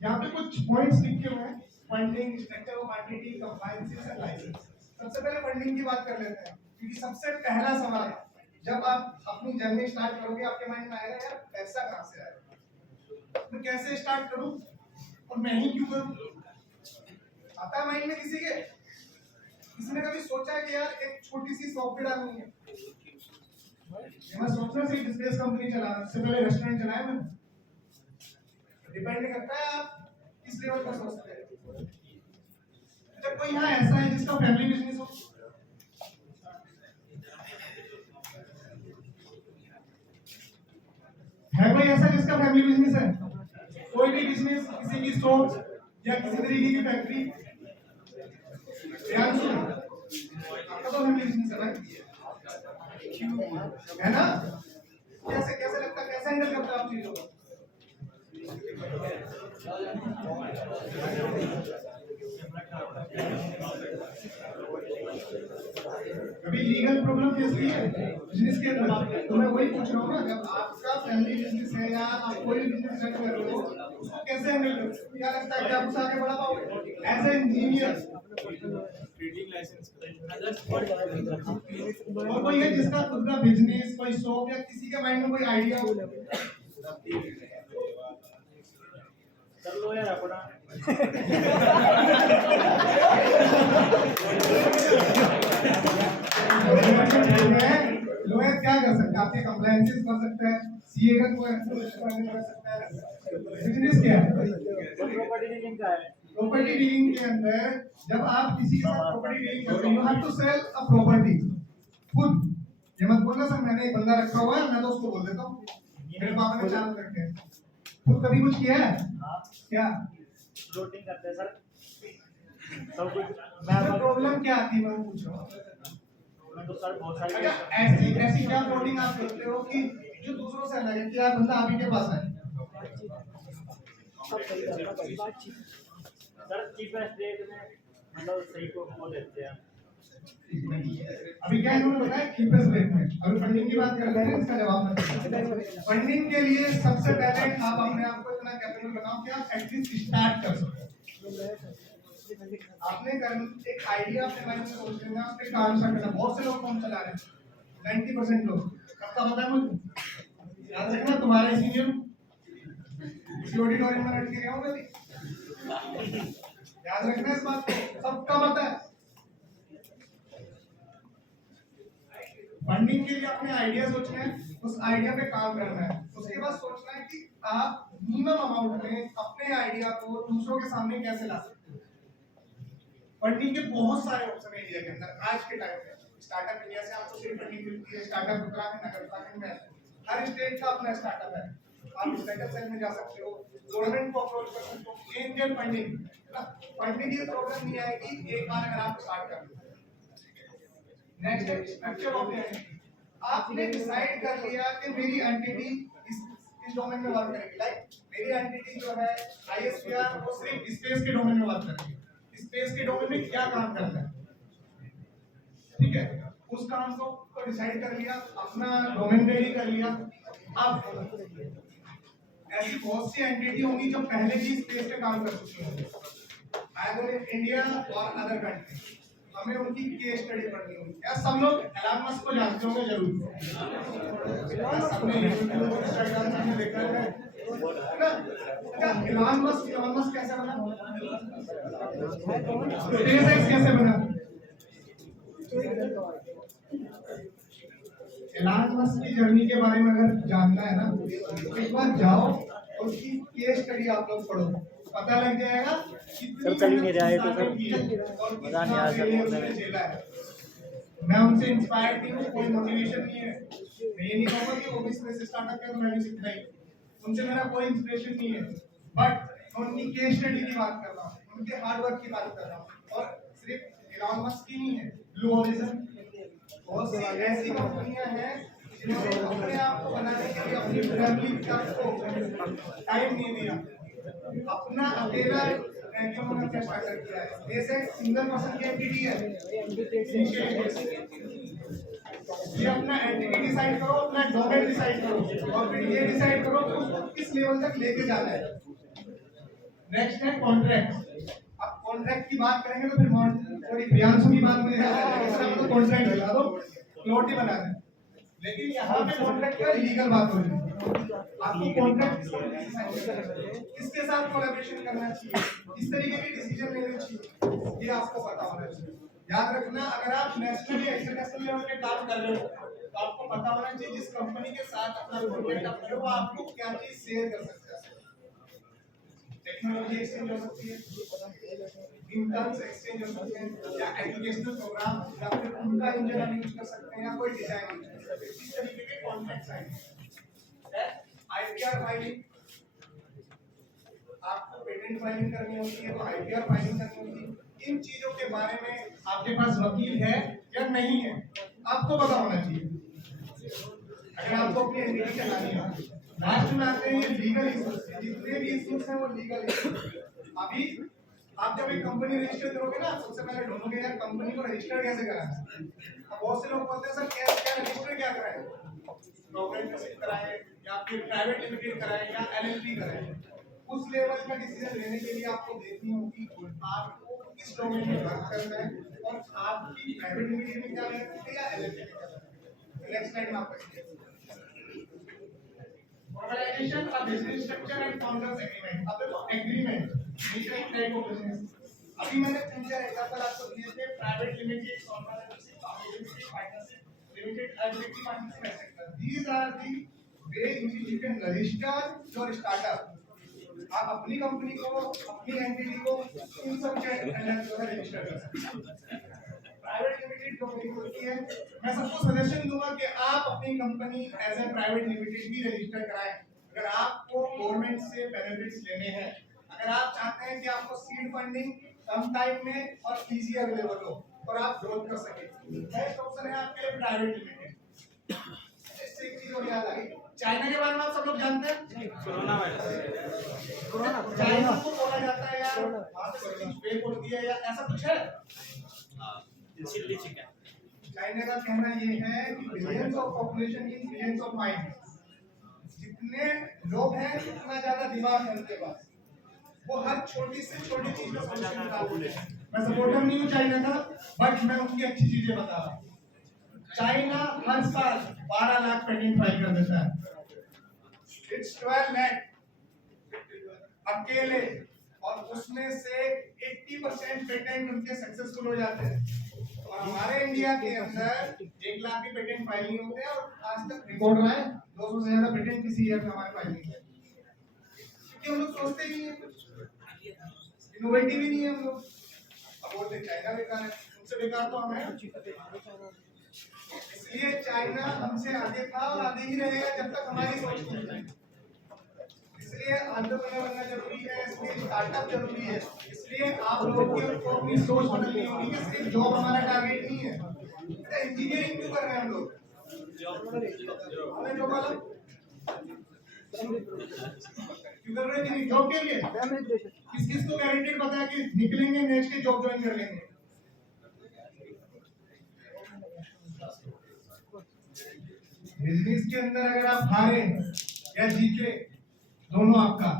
यहाँ पे कुछ पॉइंट्स लिखे हुए हैं, funding, structure of entity, compliances and licence. सबसे पहले फंडिंग की बात कर लेते हैं, क्योंकि सबसे पहला सवाल जब आप अपनी जर्नी स्टार्ट करोगे आपके माइंड में आएगा यार पैसा कहाँ से आएगा, मैं कैसे स्टार्ट करूं और मैं ही क्यों करूं? आता है माइंड में किसी के? किसी ने कभी सोचा है कि यार एक छोटी सी शॉप भी डालनी है? मैं सोचना सिर्फ बिजनेस कंपनी चलाना, इससे पहले रेस्टोरेंट चलाया मैंने। डिपेंड करता है आप किस लेवल पर सोचते हैं। जब कोई यहाँ ऐसा है जिसका फैमिली बिजनेस हो, है कोई ऐसा जिसका फैमिली बिजनेस है? कोई भी बिजनेस, किसी की शॉप या किसी तरीके की फैक्ट्री, आपका तो फैमिली बिजनेस है भाई, है ना? कैसे कैसे लगता है, कैसे हैंडल करता है आप चीजों को? कभी लीगल प्रॉब्लम फेस की है बिजनेस के अंदर? तो मैं वही पूछ रहा हूँ ना, जब आपका फैमिली बिजनेस है या आप कोई बिजनेस रन कर रहे हो, उसको कैसे हैंडल करते हो? क्या लगता है कि आप उसे आगे बढ़ा पाओगे as a engineer? Trading licence और कोई है जिसका खुद का बिजनेस, कोई शॉप या किसी के माइंड में कोई आइडिया हो, कर लो यार अपना लोग क्या कर सकते हैं, आपके कंप्लायंसेस कर सकते हैं, सीए का कोई कर सकता है। बिजनेस क्या है? प्रॉपर्टी डीलिंग का है। प्रॉपर्टी डीलिंग के अंदर जब आप किसी के साथ प्रॉपर्टी डीलिंग करते हो, you have to sell a property खुद। ये मत बोलना सर मैंने एक बंदा रखा हुआ है, मैं तो उसको बोल देता हूँ मेरे पापा ने चार रखे हैं। खुद कभी कुछ किया है? क्या फ्लोटिंग करते हैं सर सब कुछ। मैं प्रॉब्लम क्या आती है मैं पूछ रहा हूँ। मैं तो सर बहुत सारी अच्छा ऐसी ऐसी क्या फ्लोटिंग आप करते हो कि जो दूसरों से अलग है कि यार बंदा आप ही के पास है? सर चीपेस्ट रेट में मतलब सही को वो देते हैं। अभी क्या इन्होंने बताया चीपेस्ट रेट में। अभी फंडिंग की बात कर रहे हैं, इसका जवाब मैं फंडिंग के लिए सबसे पहले आप अपने आप को इतना कैपेबल बनाओ कि आप एटलीस्ट स्टार्ट कर सको। आपने एक आइडिया अपने माइंड में सोच लेना, उस पे काम स्टार्ट करना। बहुत से लोग फोन चला रहे हैं, 90% लोग। सबका पता है मुझे, याद रखना तुम्हारे सीनियर इस ऑडिटोरियम में लटके गए होंगे, याद रखना इस बात को, सबका पता है। फंडिंग के लिए अपने आइडिया सोचना है, उस आइडिया पे काम करना है। उसके बाद सोचना है कि आप मिनिमम अमाउंट में अपने आइडिया को दूसरों के सामने कैसे ला सकते हैं। फंडिंग के बहुत सारे ऑप्शन है इंडिया के अंदर आज के टाइम में। स्टार्टअप इंडिया से आपको सिर्फ फंडिंग मिलती है, स्टार्टअप उत्तराखंड नगर उत्तराखंड में हर स्टेट का अपना स्टार्टअप है। आप स्टार्टअप सेल में जा सकते हो, गवर्नमेंट को अप्रोच कर सकते हो, एंजल फंडिंग। फंडिंग की प्रॉब्लम नहीं आएगी एक बार अगर आप स्टार्ट कर लो। नेक्स्ट है स्ट्रक्चर ऑफ एंटिटी। आपने डिसाइड कर लिया कि मेरी एंटिटी इस डोमेन में वर्क करेगी। लाइक मेरी एंटिटी जो है आईएसपीआर वो सिर्फ स्पेस के डोमेन में वर्क करेगी। स्पेस के डोमेन में क्या काम करना है, ठीक है, उस काम को डिसाइड कर लिया, अपना डोमेन रेडी कर लिया। अब ऐसी बहुत सी एंटिटी होंगी जो पहले ही स्पेस पे काम कर चुकी होंगी, आइदर इंडिया और अदर कंट्री। हमें उनकी केस स्टडी पढ़नी होगी। क्या सब लोग एलन मस्क को जानते होंगे जरूर, सबने इंस्टाग्राम में देखा है ना। अच्छा एलन मस्क कैसे बना, स्पेसएक्स कैसे बना? एलन मस्क की जर्नी के बारे में अगर जानना है ना, तो एक बार जाओ और उसकी केस स्टडी आप लोग पढ़ो, पता लग जाएगा कितनी चल नहीं रहा है तो और मजा नहीं आ रहा। मैं उनसे इंस्पायर्ड नहीं हूँ, कोई मोटिवेशन नहीं है। मैं ये नहीं कहूँगा कि वो बिजनेस स्टार्टअप किया तो मैं भी सीखना ही, उनसे मेरा कोई इंस्पिरेशन नहीं है। बट मैं उनकी केस स्टडी की बात कर रहा हूँ, उनके हार्ड वर्क की बात कर रहा हूँ। और सिर्फ एलन मस्क की नहीं है, ब्लू ओरिजिन बहुत सी ऐसी कंपनियां हैं जिन्होंने अपने आप को बनाने के लिए अपनी फैमिली को टाइम नहीं दिया, अपना अकेला उन्होंने स्टार्टअप किया है। बेशक सिंगल पर्सन की एंटिटी है, ये अपना एंटिटी डिसाइड करो, अपना डोमेन डिसाइड करो और फिर ये डिसाइड करो कि उसको किस लेवल तक लेके जाना है। नेक्स्ट है कॉन्ट्रैक्ट। अब कॉन्ट्रैक्ट की बात करेंगे तो फिर सॉरी प्रियांशु की बात में तो कॉन्ट्रैक्ट दिला दो, प्लॉट ही बना दें। लेकिन यहाँ पे कॉन्ट्रैक्ट का लीगल बात हो रही है। आपको कॉन्ट्रैक्ट किसके साथ कोलैबोरेशन करना चाहिए, किस तरीके के डिसीजन लेने चाहिए, ये आपको पता होना चाहिए। याद रखना अगर आप नेशनल या इंटरनेशनल लेवल पे काम कर रहे हो तो आपको पता होना चाहिए जिस कंपनी के साथ अपना कॉन्ट्रैक्ट आप कर रहे हो वो आपको क्या चीज शेयर कर सकता है। टेक्नोलॉजी एक्सचेंज हो सकती है, इंटर्न्स एक्सचेंज हो सकते हैं, या एजुकेशनल प्रोग्राम, या फिर उनका इंजन यूज कर सकते हैं, या कोई डिजाइन इस तरीके के कॉन्ट्रैक्ट साइन। आईपीआर फाइलिंग, आपको पेटेंट फाइलिंग करनी होती है तो आईपीआर फाइलिंग करनी होती है। इन चीजों के बारे में आपके पास वकील है या नहीं है आपको पता होना चाहिए अगर आपको अपनी एंटिटी चलानी है। लास्ट में आते हैं ये लीगल इश्यूज, जितने भी इश्यूज हैं वो लीगल इश्यूज। अभी आप जब एक कंपनी रजिस्टर करोगे ना, सबसे पहले ढूंढोगे यार कंपनी को रजिस्टर कैसे कराना है। अब बहुत से लोग बोलते हैं सर क्या रजिस्टर क्या कराएं, प्रोग्राम कराएं या फिर प्राइवेट लिमिटेड कराएं या एलएलपी कराएं। उस लेवल का डिसीजन लेने के लिए आपको देखनी होगी आपको किस डोमेन में वर्क करना है और आपकी प्राइवेट लिमिटेड में क्या करना है या एलएलपी में क्या करना है। नेक्स्ट स्लाइड में आप देखिए। Formalization of business structure and founders agreement. अब देखो agreement मीटर एक टाइप ऑफ बिजनेस। अभी मैंने तीन चार एग्जांपल आपको दिए थे, private limited, corporateship, partnership, partnership, limited eligibility partnership etcetera. These are the way in which you can register your startup. आप अपनी कंपनी को, अपनी एंटिटी को इन सब के अंडर जो है रजिस्टर कर सकते हैं। प्राइवेट लिमिटेड कंपनी होती है, मैं सबको सजेशन दूंगा कि आप अपनी company as a private limited भी रजिस्टर कराएं। अगर आपको गवर्नमेंट से बेनिफिट्स लेने हैं, अगर आप चाहते हैं कि आपको सीड फंडिंग कम टाइम में और इजी अवेलेबल हो और आप ग्रोथ कर सके, बेस्ट ऑप्शन है आपके लिए प्राइवेट लिमिटेड। इससे एक चीज और याद आई, चाइना के बारे में आप सब लोग जानते हैं, कोरोना वायरस, चाइना को बोला जाता है यार वहां से कुछ फेक होती है या ऐसा कुछ है। Chilli chicken. चाइना का कहना ये है कि billions of population in billions of mind, जितने लोग हैं उतना ज्यादा दिमाग है उनके पास, वो हर छोटी से छोटी चीज का सॉल्यूशन निकालते हैं। मैं सपोर्टर नहीं हूँ चाइना का, बट मैं उनकी अच्छी चीजें बता रहा हूँ। चाइना हर साल 12 लाख पेटेंट फाइल कर देता है, इट्स 12 लाख अकेले, और उसमें से 80% पेटेंट उनके सक्सेसफुल हो जाते हैं। और हमारे इंडिया के अंदर 1 लाख के पेटेंट फाइल नहीं होते हैं, और आज तक रिकॉर्ड रहा है 200 से ज्यादा पेटेंट किसी ईयर में हमारे फाइल नहीं है, क्योंकि हम लोग सोचते ही नहीं है, इनोवेटिव ही नहीं है हम लोग। अब बोलते चाइना बेकार है, उनसे बेकार तो हम हैं। इसलिए चाइना हमसे आगे था और आगे ही रहेगा जब तक हमारी सोच नहीं है। इसलिए एंटरप्रेन्योर बनना जरूरी है, इसलिए स्टार्टअप जरूरी है, इसलिए आप लोगों को अपनी सोच बदलनी होगी कि सिर्फ जॉब हमारा टारगेट नहीं है। इंजीनियरिंग क्यों कर रहे हैं हम लोग? हमें जॉब वाला क्यों कर रहे हैं? कि जॉब के लिए किस किस को गारंटेड पता है कि निकलेंगे नेक्स्ट डे जॉब ज्वाइन कर लेंगे? बिजनेस के अंदर अगर आप हारे या जीते, दोनों आपका,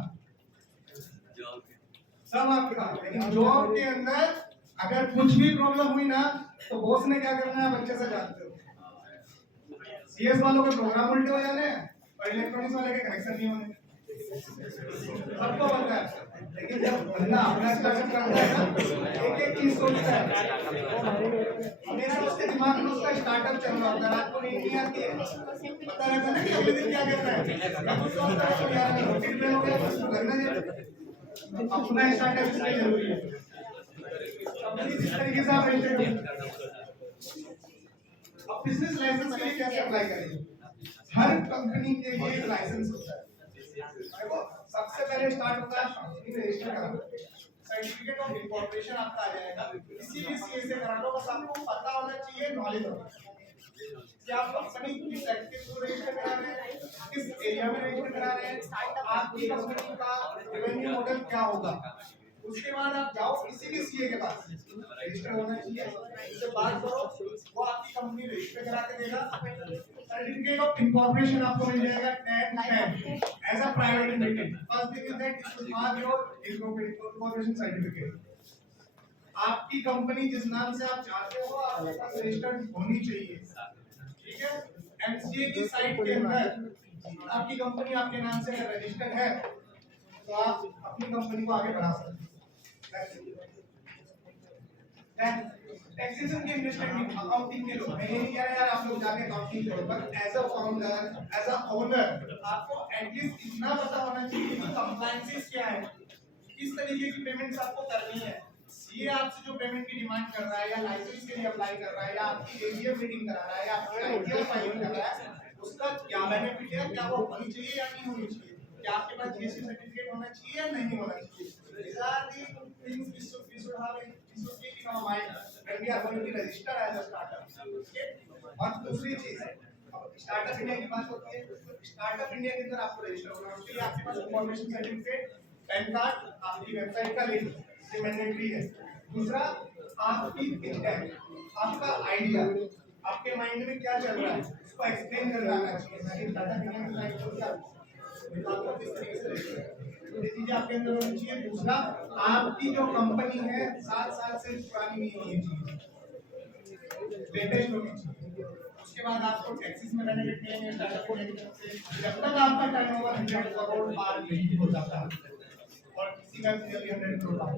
सब आपका, लेकिन जॉब के अंदर अगर कुछ भी प्रॉब्लम हुई ना, तो बॉस ने क्या करना है आप अच्छे से जानते हो। सीएस वालों के प्रोग्राम उल्टे हो जाने हैं और इलेक्ट्रॉनिक्स वाले के कनेक्शन नहीं होने, सबको पता है। लेकिन जब बंदा अपना स्टार्टअप करता है ना, एक एक चीज सोचता है, हमेशा उसके दिमाग में उसका स्टार्टअप चल रहा होता है, रात को नींद नहीं आती है, पता रहता है ना कि अगले दिन क्या करना है। मैं कुछ सोचता हूं तो यार रूटीन में हो गया, कुछ तो करना चाहिए, अपना स्टार्टअप इसलिए जरूरी है। कंपनी जिस तरीके से आप रजिस्टर करें, अब बिजनेस लाइसेंस के लिए कैसे अप्लाई करेंगे? हर कंपनी के लिए एक लाइसेंस होता है। देखो सबसे पहले स्टार्ट होता है कंपनी रजिस्टर कराना, सर्टिफिकेट ऑफ इंकॉर्पोरेशन आपका आ जाएगा, किसी भी सीए से करा लो, बस आपको पता होना चाहिए, नॉलेज होना चाहिए कि आप कंपनी किस एक्ट के थ्रू रजिस्टर करा रहे हैं, किस एरिया में रजिस्टर करा रहे हैं, आपकी कंपनी का रेवेन्यू मॉडल क्या होगा। उसके बाद आप जाओ किसी भी सीए के पास, रजिस्टर होना चाहिए, उससे बात करो, वो आपकी कंपनी रजिस्टर करा के देगा। सर्टिफिकेट ऑफ इंकॉर्पोरेशन आपको मिल जाएगा 10 as a private limited. First thing is that you should have your incorporation certificate. आपकी कंपनी जिस नाम से आप चाहते हो आपके पास रजिस्टर्ड होनी चाहिए, ठीक है। एमसीए की साइट के अंदर आपकी कंपनी आपके नाम से अगर रजिस्टर्ड है तो आप अपनी कंपनी को आगे बढ़ा सकते हैं। टैक्सेशन की अंडरस्टैंडिंग, अकाउंटिंग के लोग, मैं ये नहीं कह रहा यार आप लोग जाके अकाउंटिंग करो, पर as a founder, as a owner आपको एटलीस्ट इतना पता होना चाहिए कि कंप्लायंसेस क्या है, किस तरीके की पेमेंट्स आपको करनी है। ये आपसे जो पेमेंट की डिमांड कर रहा है या लाइसेंस के लिए अप्लाई कर रहा है या आपकी एजीएम मीटिंग करा रहा है या आपकी आईटीआर फाइलिंग कर रहा है, उसका क्या बेनिफिट है, क्या वो होनी चाहिए या नहीं होनी चाहिए, क्या आपके पास जीएसटी सर्टिफिकेट होना चाहिए या नहीं होना चाहिए। These are the things we should have keep in our mind when we are going to register as a startup. Okay? और दूसरी चीज, स्टार्टअप इंडिया की बात होती है, स्टार्टअप इंडिया के अंदर आपको रजिस्टर होना है, उसके लिए आपके पास इंफॉर्मेशन सर्टिफिकेट, पैन कार्ड, आपकी वेबसाइट का लिंक, ये मैंडेटरी है। दूसरा आपकी इंटेंट, आपका आइडिया, आपके माइंड में क्या चल रहा है उसको एक्सप्लेन करना आना चाहिए। मैं स्टार्टअप इंडिया की साइट पर क्या आपको किस तरीके से रजिस्टर, ये चीजें आपके अंदर होनी चाहिए। दूसरा आपकी जो कंपनी है 7 साल से पुरानी नहीं होनी चाहिए, लेटेस्ट होनी चाहिए। उसके बाद आपको टैक्सेस में बेनिफिट मिलेंगे स्टार्टअप इंडिया की तरफ से, जब तक आपका टर्नओवर 100 करोड़ पार नहीं हो जाता और किसी का नियरली 100 करोड़ पार।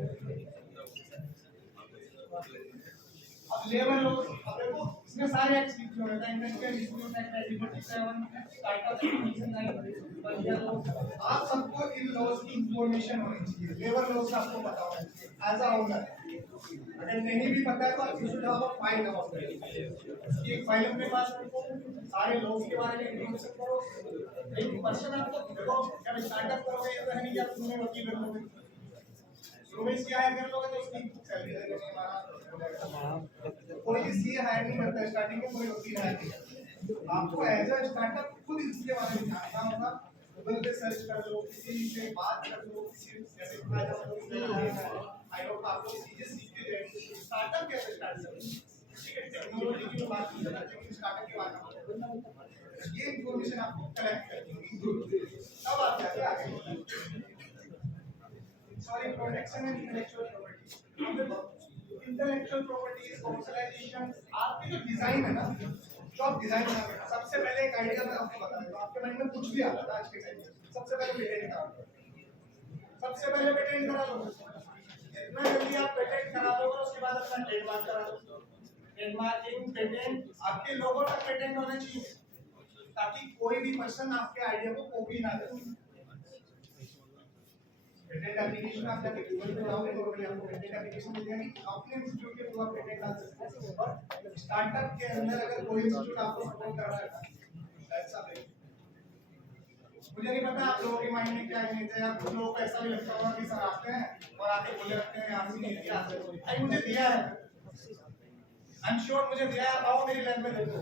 अब लेबर लो, अब देखो इसमें सारे एक्ट लिखे हुए हैं, industrial dispute act 1947, startup application act, आप सबको इन लॉज की इंफॉर्मेशन होनी चाहिए, लेबर लॉज का आपको पता होना चाहिए एज अ ओनर। अगर नहीं भी पता है तो आप should have a file about it, एक फाइल अपने पास रखो, सारे लॉज के बारे में इंफॉर्मेशन करो। एक पर्सन आपको देखो जब स्टार्टअप करोगे ये तो है नहीं कि आप तुम्हें वकील रख लोगे, रोमेश क्या है कर लोगे तो उसकी सैलरी देने वाला कोई सीए हायर नहीं करता, स्टार्टिंग में कोई वकील हायर नहीं करता। आपको एज अ स्टार्टअप खुद इसके बारे में जानना होगा, गूगल पे सर्च कर लो, किसी से बात कर लो, किसी जैसे आई होप आपको चीजें सीख के जाएंगे स्टार्टअप कैसे स्टार्ट करें। ठीक है, टेक्नोलॉजी की बात नहीं कर रहा, लेकिन स्टार्टअप की बात कर रहा हूं। ये इंफॉर्मेशन आपको कलेक्ट करनी होगी, तब आप जाके आगे sorry protection and intellectual property. Intellectual property is commercialisation. आपकी जो डिजाइन है ना, जो आप डिजाइन बना रहे हैं, सबसे पहले एक आइडिया मैं आपको बता देता हूं, आपके माइंड में कुछ भी आता है आज के टाइम में, सबसे पहले पेटेंट करा, सबसे पहले पेटेंट करा लो। जितना जल्दी आप पेटेंट करा लोगे उसके बाद अपना ट्रेडमार्क करा लो। ट्रेडमार्किंग पेटेंट, आपके लोगों तक पेटेंट होना चाहिए ताकि कोई भी पर्सन आपके आइडिया को कॉपी ना करे। पेटेंट एप्लीकेशन आप जाके गूगल पे लगाओगे नॉर्मली आपको पेटेंट एप्लीकेशन मिल जाएगी, अपने इंस्टीट्यूट के थ्रू आप पेटेंट डाल सकते हैं। और स्टार्टअप के अंदर अगर कोई इंस्टीट्यूट आपको सपोर्ट कर रहा है दैट्स अ वेरी, मुझे नहीं पता आप लोगों के माइंड में क्या इमेज है, आप लोगों को ऐसा भी लगता होगा कि सर आते हैं और आके बोले रखते हैं आरसी नहीं दिया, आई मुझे दिया है, आई एम श्योर मुझे दिया है, आओ मेरी लैब में देखो,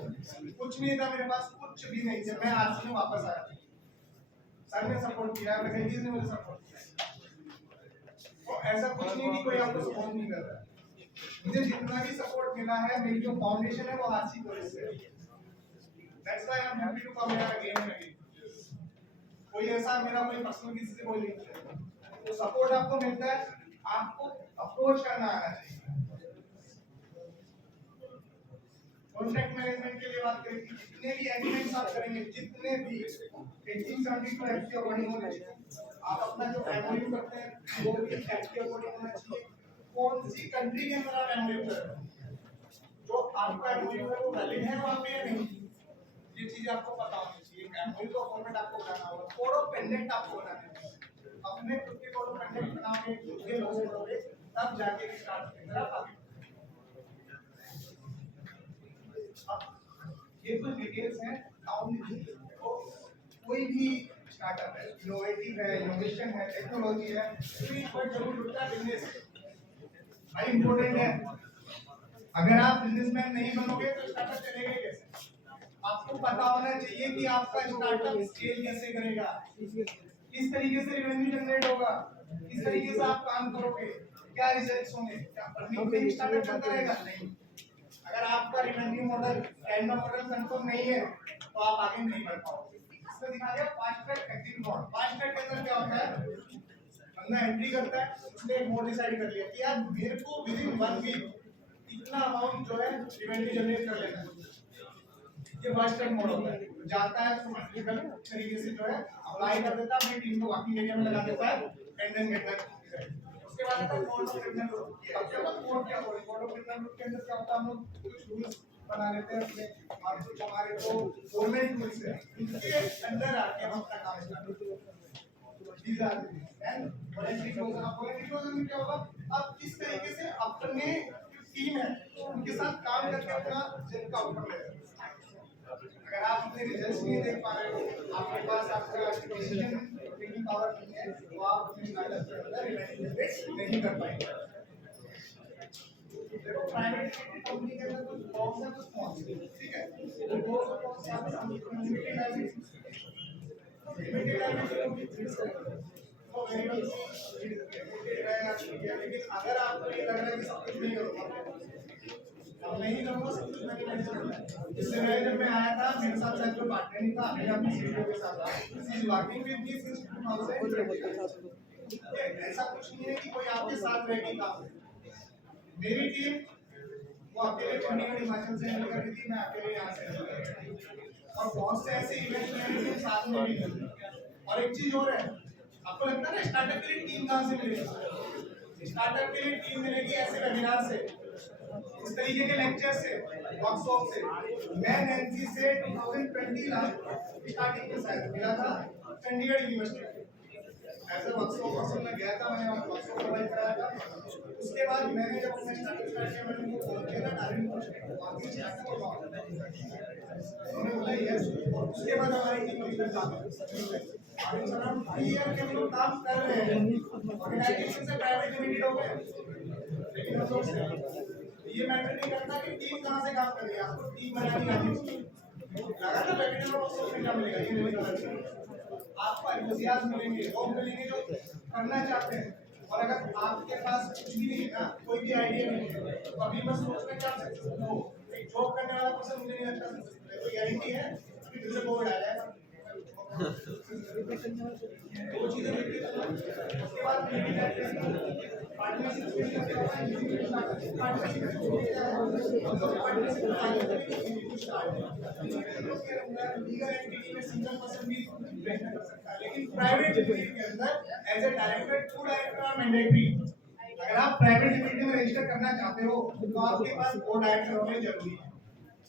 कुछ नहीं था मेरे पास, कुछ भी नहीं, जब मैं आरसी में वापस आया सर ने सपोर्ट किया, फैकल्टीज ने मुझे सपोर्ट किया, तो ऐसा कुछ नहीं कि कोई आपको सपोर्ट नहीं कर रहा है। मुझे जितना भी सपोर्ट मिला है, मेरी जो फाउंडेशन है वो आरसी कॉलेज से है, that's why I am happy to come here again and again. कोई ऐसा मेरा कोई पर्सनल किसी से कोई लिंक नहीं है, तो सपोर्ट आपको मिलता है, आपको अप्रोच करना आना चाहिए। कॉन्ट्रैक्ट मैनेजमेंट के लिए बात करें, जितने भी एग्रीमेंट्स आप करेंगे, जितने भी 1872 एक्ट के अकॉर्डिंग होने चाहिए, आप अपना जो एमओयू करते हैं वो भी एक्ट के अकॉर्डिंग होना चाहिए। कौन सी कंट्री के अंदर आप एमओयू कर रहे हैं, जो आपका एमओयू है वो वैलिड है वहां पे या नहीं, ये चीज आपको पता होनी चाहिए। एमओयू का फॉर्मेट आपको बनाना होगा, कोड ऑफ कंडक्ट आपको बनाना है, अपने खुद के कोड ऑफ कंडक्ट बनाओगे, खुद के लॉज बनाओगे, तब जाके स्टार्ट करेंगे आप आगे। ये कुछ डिटेल्स हैं टाउन में, तो कोई भी स्टार्टअप है, इनोवेटिव है, इनोवेशन है, टेक्नोलॉजी है, तो इस पर जरूर जुड़ता है बिजनेस, भाई इंपॉर्टेंट है। अगर आप बिजनेसमैन नहीं बनोगे तो स्टार्टअप चलेगा कैसे? आपको पता होना चाहिए कि आपका स्टार्टअप स्केल कैसे करेगा, किस तरीके से रेवेन्यू जनरेट होगा, किस तरीके से आप काम करोगे, क्या रिजल्ट्स होंगे, क्या अर्निंग पे स्टार्टअप चलता रहेगा? नहीं। अगर आपका revenue model and model confirm नहीं है तो आप आगे नहीं बढ़ पाओगे। इसमें दिखा गया fast track exit model. Fast track के अंदर क्या होता है, बंदा एंट्री करता है, उसने एक मोड डिसाइड कर लिया कि यार मेरे को विद इन 1 वीक इतना अमाउंट जो है रेवेन्यू जनरेट कर लेना है, ये फास्ट ट्रैक मॉडल होता है। जाता है तो मल्टीपल तरीके से जो है अप्लाई कर देता है, अपनी टीम को बाकी एरिया में लगा देता है एंड देन गेट दैट। उसके बाद आता है कोड ऑफ क्रिमिनल रूल। अब जब हम कोड क्या बोलते हैं, कोड ऑफ क्रिमिनल रूल के अंदर क्या होता है, हम लोग कुछ रूल्स बना लेते हैं अपने, और कुछ हमारे जो गवर्नमेंट रूल्स है उनके अंदर आके हम अपना काम स्टार्ट करते हैं। these are the things and voluntary closure। अब voluntary closure में क्या होगा, अब किस तरीके से अपने टीम है उनके साथ काम करके अपना जिनका आउटपुट ले रहे हैं। अगर आप अपने रिजल्ट्स नहीं देख पा रहे हो, आपके पास आपका डिसीजन मेकिंग पावर नहीं है, तो आप अपने स्टार्टअप के अंदर रेवेन्यू जनरेट नहीं कर पाएंगे। देखो प्राइवेट कंपनी के अंदर कुछ फॉर्म्स है, कुछ फॉर्म्स, ठीक है, तो वो फॉर्म्स आप लिमिटेड लाइसेंस तो वेरिएबल लेकिन अगर आपको ये लग रहा है कि सब कुछ नहीं करूँगा, अब नहीं करूँगा, सब कुछ मैंने मैनेज करना है। इससे पहले जब मैं आया था मेरे साथ शायद कोई पार्टनर नहीं था, मैं अपने सीईओ के साथ था, she is working with me since 2000। ऐसा कुछ नहीं है कि कोई आपके साथ रहेगी काम, मेरी टीम वो अकेले चंडीगढ़ हिमाचल से हैंडल कर रही थी, मैं अकेले यहाँ से हैंडल कर रही थी। और बहुत से ऐसे इवेंट मैनेजर साथ में भी थे। और एक चीज और है, आपको लगता है ना स्टार्टअप के लिए टीम कहाँ से मिलेगी? स्टार्टअप के लिए टीम मिलेगी ऐसे वेबिनार से, इस तरीके के लेक्चर से, वर्कशॉप से। मैं नैन्सी से 2020 स्टार्टिंग में शायद मिला था Chandigarh university as a workshop person में गया था, मैंने वर्कशॉप प्रोवाइड कराया था। उसके बाद मैंने जब अपना स्टार्टअप स्टार्ट किया, मैंने उनको कॉल किया था डायरेक्ट वाकई स्टार्टअप और उन्होंने बोला यस। और उसके बाद हमारी टीम अभी तक काम अराउंड 3 ईयर के हम लोग काम कर रहे हैं। ऑर्गेनाइजेशन से प्राइवेट लिमिटेड हो गए, लेकिन हम लोग ये मैटर नहीं करता कि टीम कहाँ से काम कर रही है, आपको टीम बनानी आनी चाहिए। लगा ना वेबिनार में आपको क्या मिलेगा, ये नहीं मिलेगा, आपको एंथुसियाज्म मिलेंगे, लोग मिलेंगे जो करना चाहते हैं। और अगर आपके पास कुछ भी नहीं है ना, कोई भी आइडिया नहीं है, तो अभी बस सोच में क्या सक्सेसफुल हो। एक जॉब करने वाला पर्सन मुझे नहीं लगता सक्सेसफुल है, कोई गारंटी है कि फिर से कोविड आ जाएगा। दो चीजें देखिए, उसके बाद पार्टनरशिप लेकिन प्राइवेट लिमिटेड के अंदर as a director, two director और मैंडेटरी। अगर आप प्राइवेट लिमिटेड में रजिस्टर करना चाहते हो तो आपके पास 2 डायरेक्टर होने जरूरी है।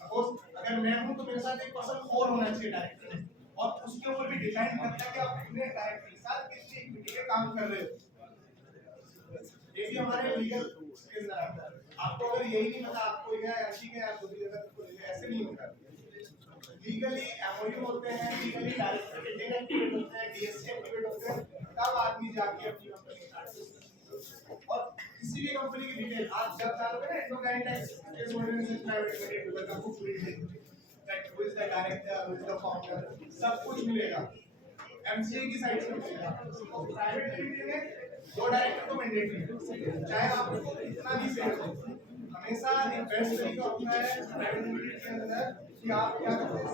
सपोज अगर मैं हूं तो मेरे साथ एक पर्सन और होना चाहिए डायरेक्टर, और उसके ऊपर भी डिपेंड करता है कि आप कितने डायरेक्टर के साथ कितनी इक्विटी पे काम कर रहे हो। ये भी हमारे लीगल के अंदर आता है। आपको अगर यही नहीं पता आपको क्या है, अच्छी क्या है, दूसरी जगह को ऐसे नहीं होता। लीगली एमओयू होते हैं, लीगली डायरेक्टर के डेटा एक्टिवेट होते हैं, डीएससी एक्टिवेट होते हैं, तब आदमी जाके अपनी कंपनी स्टार्ट करता है। और किसी भी कंपनी की डिटेल आप जब डालोगे ना Endokinetics case organisation private limited Google का बुक पूरी detail, that who is the director, who is the founder, सब कुछ मिलेगा। एमसीए की साइट से मिलेगा। प्राइवेट लिमिटेड में 2 डायरेक्टर तो मैंडेटरी है, चाहे आपको कितना भी शेयर हो। हमेशा एक बेस्ट तरीका होता है प्राइवेट लिमिटेड के अंदर कि आप क्या करते हैं,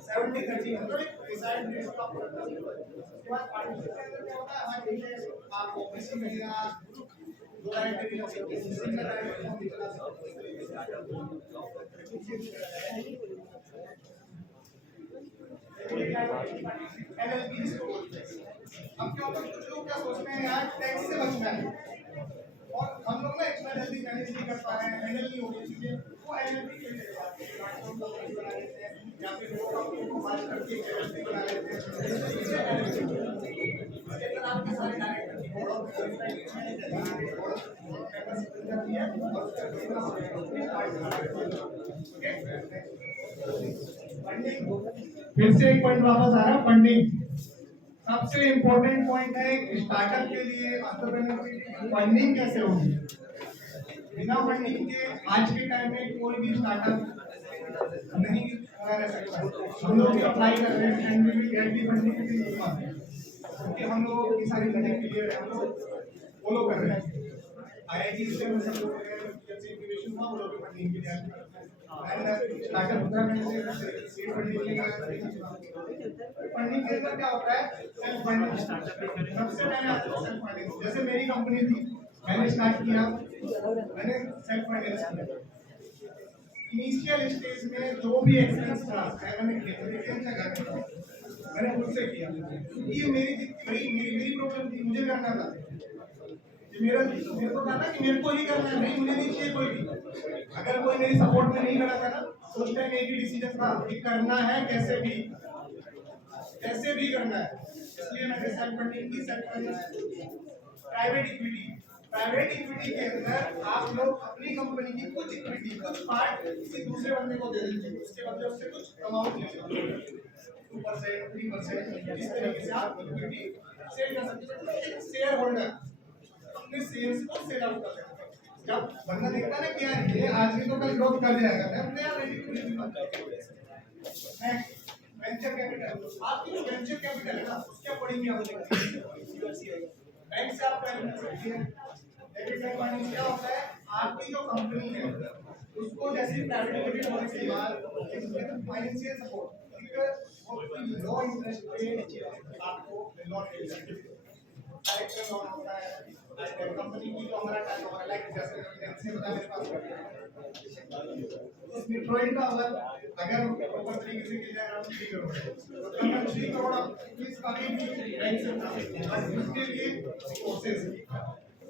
70-30 मतलब एक डिसाइड रेट का आपको रखना है। उसके बाद पार्टनरशिप के अंदर क्या होता है, हमारे लिए आप ऑफिस में मिलेगा 2 डायरेक्टर की ऑफिस सिंगल डायरेक्टर को निकला एलएलपी इसको बोलते हैं। अब क्या होता है, कुछ लोग क्या सोचते हैं यार टैक्स से बचना है, और हम लोग ना इतना जल्दी मैनेज नहीं कर पा रहे हैं, हैंडल नहीं हो रही चीजें, वो एलएलपी के लिए जाते हैं, बना लेते हैं या फिर वो कंपनी को मार्च करके एलएलपी बना लेते हैं। अगर आपके सारे डायरेक्टर की बोर्ड ऑफ फिर से एक पॉइंट वापस आ रहा है, फंडिंग। सबसे इम्पोर्टेंट पॉइंट है स्टार्टअप के लिए, एंटरप्रेन्योर के लिए फंडिंग कैसे होगी। बिना फंडिंग के आज के टाइम में कोई भी स्टार्टअप नहीं खड़ा रह सकता। हम लोग भी अप्लाई कर रहे हैं and we will get the funding के लिए, क्योंकि हम लोग की सारी चीजें क्लियर है, हम लोग फॉलो कर रहे हैं। आईआईटी से हम सब लोग इंक्यूबेशन हुआ, वो लोग फंडिंग के लिए एंड स्टार्टअप उत्तराखंड से सीड फंडिंग के लिए। फंडिंग के अंदर क्या होता है, सेल्फ फंडिंग। सबसे पहले आता है सेल्फ फंडिंग। जैसे मेरी कंपनी थी, मैंने स्टार्ट किया, मैंने सेल्फ फाइनेंस इनिशियल स्टेज में जो भी एक्सपेंस था मैंने खुद से किया। ये मेरी प्रॉब्लम थी, मुझे करना था। मेरे को था ना कि मेरे को ही करना है, नहीं मुझे नहीं चाहिए कोई भी। अगर कोई मेरी सपोर्ट में नहीं खड़ा था ना, तो उस टाइम एक ही डिसीजन था कि करना है कैसे भी करना है। इसलिए मैंने सेल्फ फंडिंग की। सेल्फ फंडिंग प्राइवेट इक्विटी के अंदर आप लोग अपनी कंपनी की कुछ इक्विटी कुछ पार्ट किसी दूसरे बंदे को दे देंगे, उसके बदले उससे कुछ अमाउंट ले लेंगे, 2%, 3%, इस तरीके से आप इक्विटी सेल कर सकते हैं। एक शेयर होल्डर अपने शेयर्स को सेल आउट कर सकते हैं। जब बंदा देखता है ना कि यार ये आज भी तो कल ग्रोथ कर जाएगा, मैं अपने आप ready to leave. Next venture capital. आपकी जो वेंचर कैपिटल है ना, उसके अकॉर्डिंग भी आप देखिए बैंक से आप कर सकते हैं। डेबिट फाइनेंस क्या होता है, आपकी जो कंपनी है उसको जैसे प्राइवेट लिमिटेड होने के बाद फाइनेंशियल सपोर्ट लो इंटरेस्ट पे आपको लोन मिल सकता है। डायरेक्टर लोन होता है, कंपनी की जो हमारा टर्नओवर लाइक जैसे एनसी होता है मेरे पास, इसमें ट्रेड का अगर प्रॉपर तरीके से किया जाए अराउंड 3 करोड़ है, तो अगर 3 करोड़ प्लीज कभी भी बैंक से उठा सकते हैं, बट उसके लिए प्रोसेस है।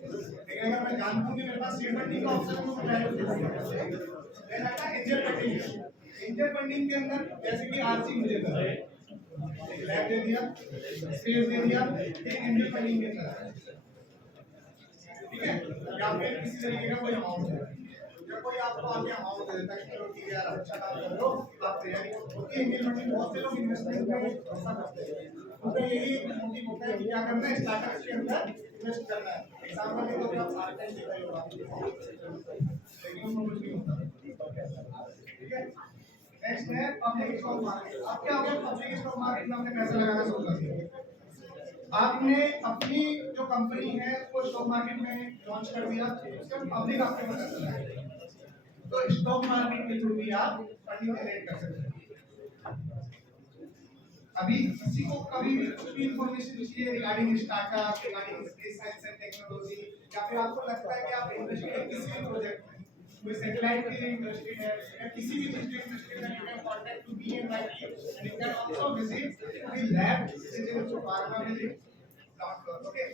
लेकिन अगर मैं जानता हूँ कि मेरे पास सीड फंडिंग का ऑप्शन है तो मैं पहले दे दूंगा। देन आता है एंजल फंडिंग। एंजल फंडिंग के अंदर जैसे कि आरसी मुझे कर रहा है, एक लैब दे दिया, स्पेस दे दिया, ये एंजल फंडिंग के अंदर है। ठीक है, या फिर किसी तरीके का कोई अमाउंट है, या कोई आपको आगे अमाउंट दे देता है कि चलो ठीक है यार अच्छा काम कर लो, आप तैयारी होती है। एंजल फंडिंग बहुत से लोग इन्वेस्टमेंट में ऐसा करते हैं, उनका यही मोटिव होता है कि क्या करना है, स्टार्टअप के अंदर इन्वेस्ट करना है। एग्जांपल के तौर पे आप शार्क टैंक देखा ही होगा, लेकिन उसमें कुछ नहीं होता। ठीक है, नेक्स्ट है पब्लिक स्टॉक मार्केट। अब क्या हो गया, पब्लिक स्टॉक मार्केट में आपने पैसा लगाना शुरू कर दिया, आपने अपनी जो कंपनी है उसको स्टॉक मार्केट में लॉन्च कर दिया, उसके बाद पब्लिक आपके पता चला है, तो स्टॉक मार्केट के थ्रू भी आप फंडिंग जनरेट कर सकते हैं। अभी किसी को कभी भी कुछ भी इंफॉर्मेशन चाहिए regarding startup, regarding space science and technology, या फिर आपको लगता है कि आप इंडस्ट्री के किसी भी प्रोजेक्ट में, कोई सैटेलाइट की इंडस्ट्री है या किसी भी चीज की इंडस्ट्री में, you can contact to B and my team and you can also visit the lab visit to pharma visit dot com. Okay,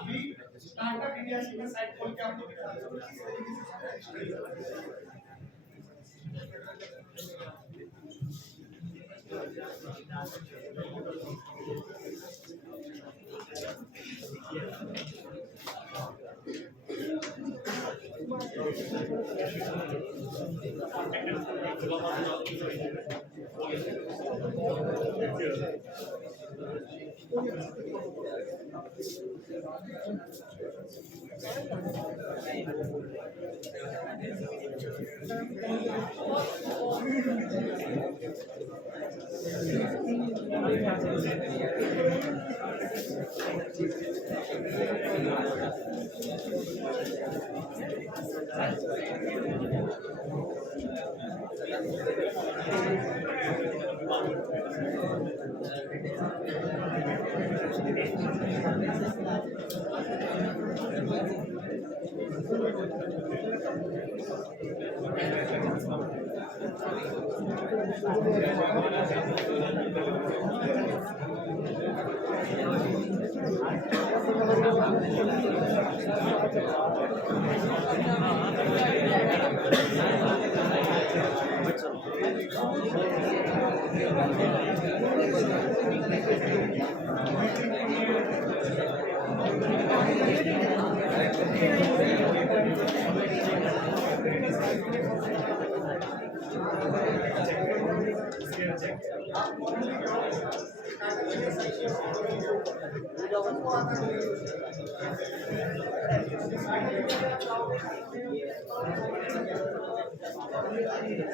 अभी स्टार्टअप इंडिया की मैं साइट खोल के आपको दिखा दूं किस तरीके से रजिस्टर करना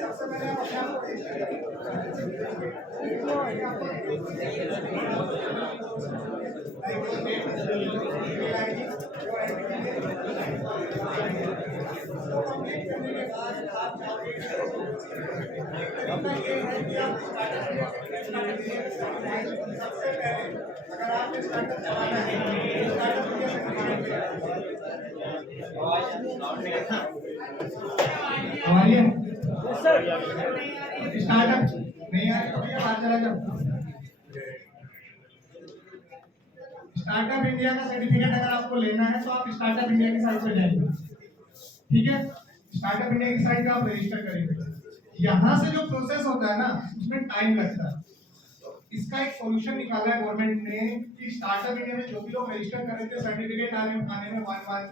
सबसे पहले आप अपने आप को सबसे पहले अगर आपने स्टार्टअप चलाना है, स्टार्टअप नहीं आए तो भैया बाहर चला जाओ। स्टार्टअप इंडिया का सर्टिफिकेट अगर आपको लेना है तो आप स्टार्टअप इंडिया की साइट पर जाएंगे। ठीक है, स्टार्टअप इंडिया की साइट पर आप रजिस्टर करेंगे। यहाँ से जो प्रोसेस होता है ना उसमें टाइम लगता है। इसका एक सॉल्यूशन निकाला है गवर्नमेंट ने कि स्टार्टअप इंडिया में जो भी लोग रजिस्टर कर रहे थे सर्टिफिकेट आने में 1 मंथ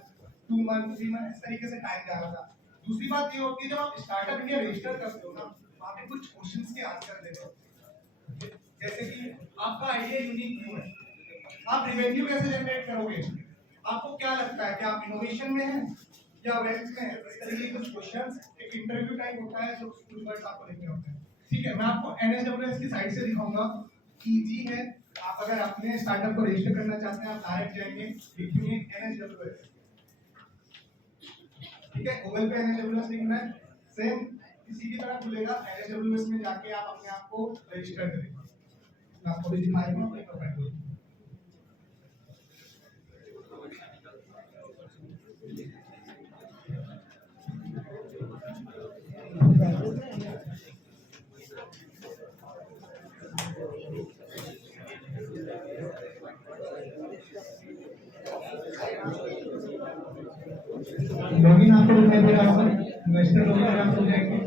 2 मंथ 3 मंथ इस तरीके से टाइम जा रहा था। दूसरी बात ये होती है जब आप स्टार्टअप इंडिया रजिस्टर करते हो ना, वहाँ पे कुछ क्वेश्चंस के आंसर देते हो, जैसे कि आपका आइडिया यूनिक क्यों है, आप रेवेन्यू कैसे जनरेट करोगे, आपको क्या लगता है कि आप इनोवेशन में हैं या वेल्थ में हैं, इस तरीके के कुछ क्वेश्चंस एक इंटरव्यू टाइप होता है जो स्टूडेंट्स आपको लिखने होते हैं। ठीक है, मैं आपको NSWS की साइट से दिखाऊंगा, इजी है। आप अगर अपने स्टार्टअप को रजिस्टर करना चाहते हैं आप डायरेक्ट जाएंगे, लिखेंगे NSWS। ठीक है, गूगल पे NSWS लिखना है, सेम इसी की तरह खुलेगा। NSWS में जाके आप अपने आप को रजिस्टर करेंगे। मैं आपको भी दिखाऊंगा अपने प्रोफाइल को। नंबर दे रहा हूँ, इन्वेस्टर लोग मेरे आप हो जाएंगे।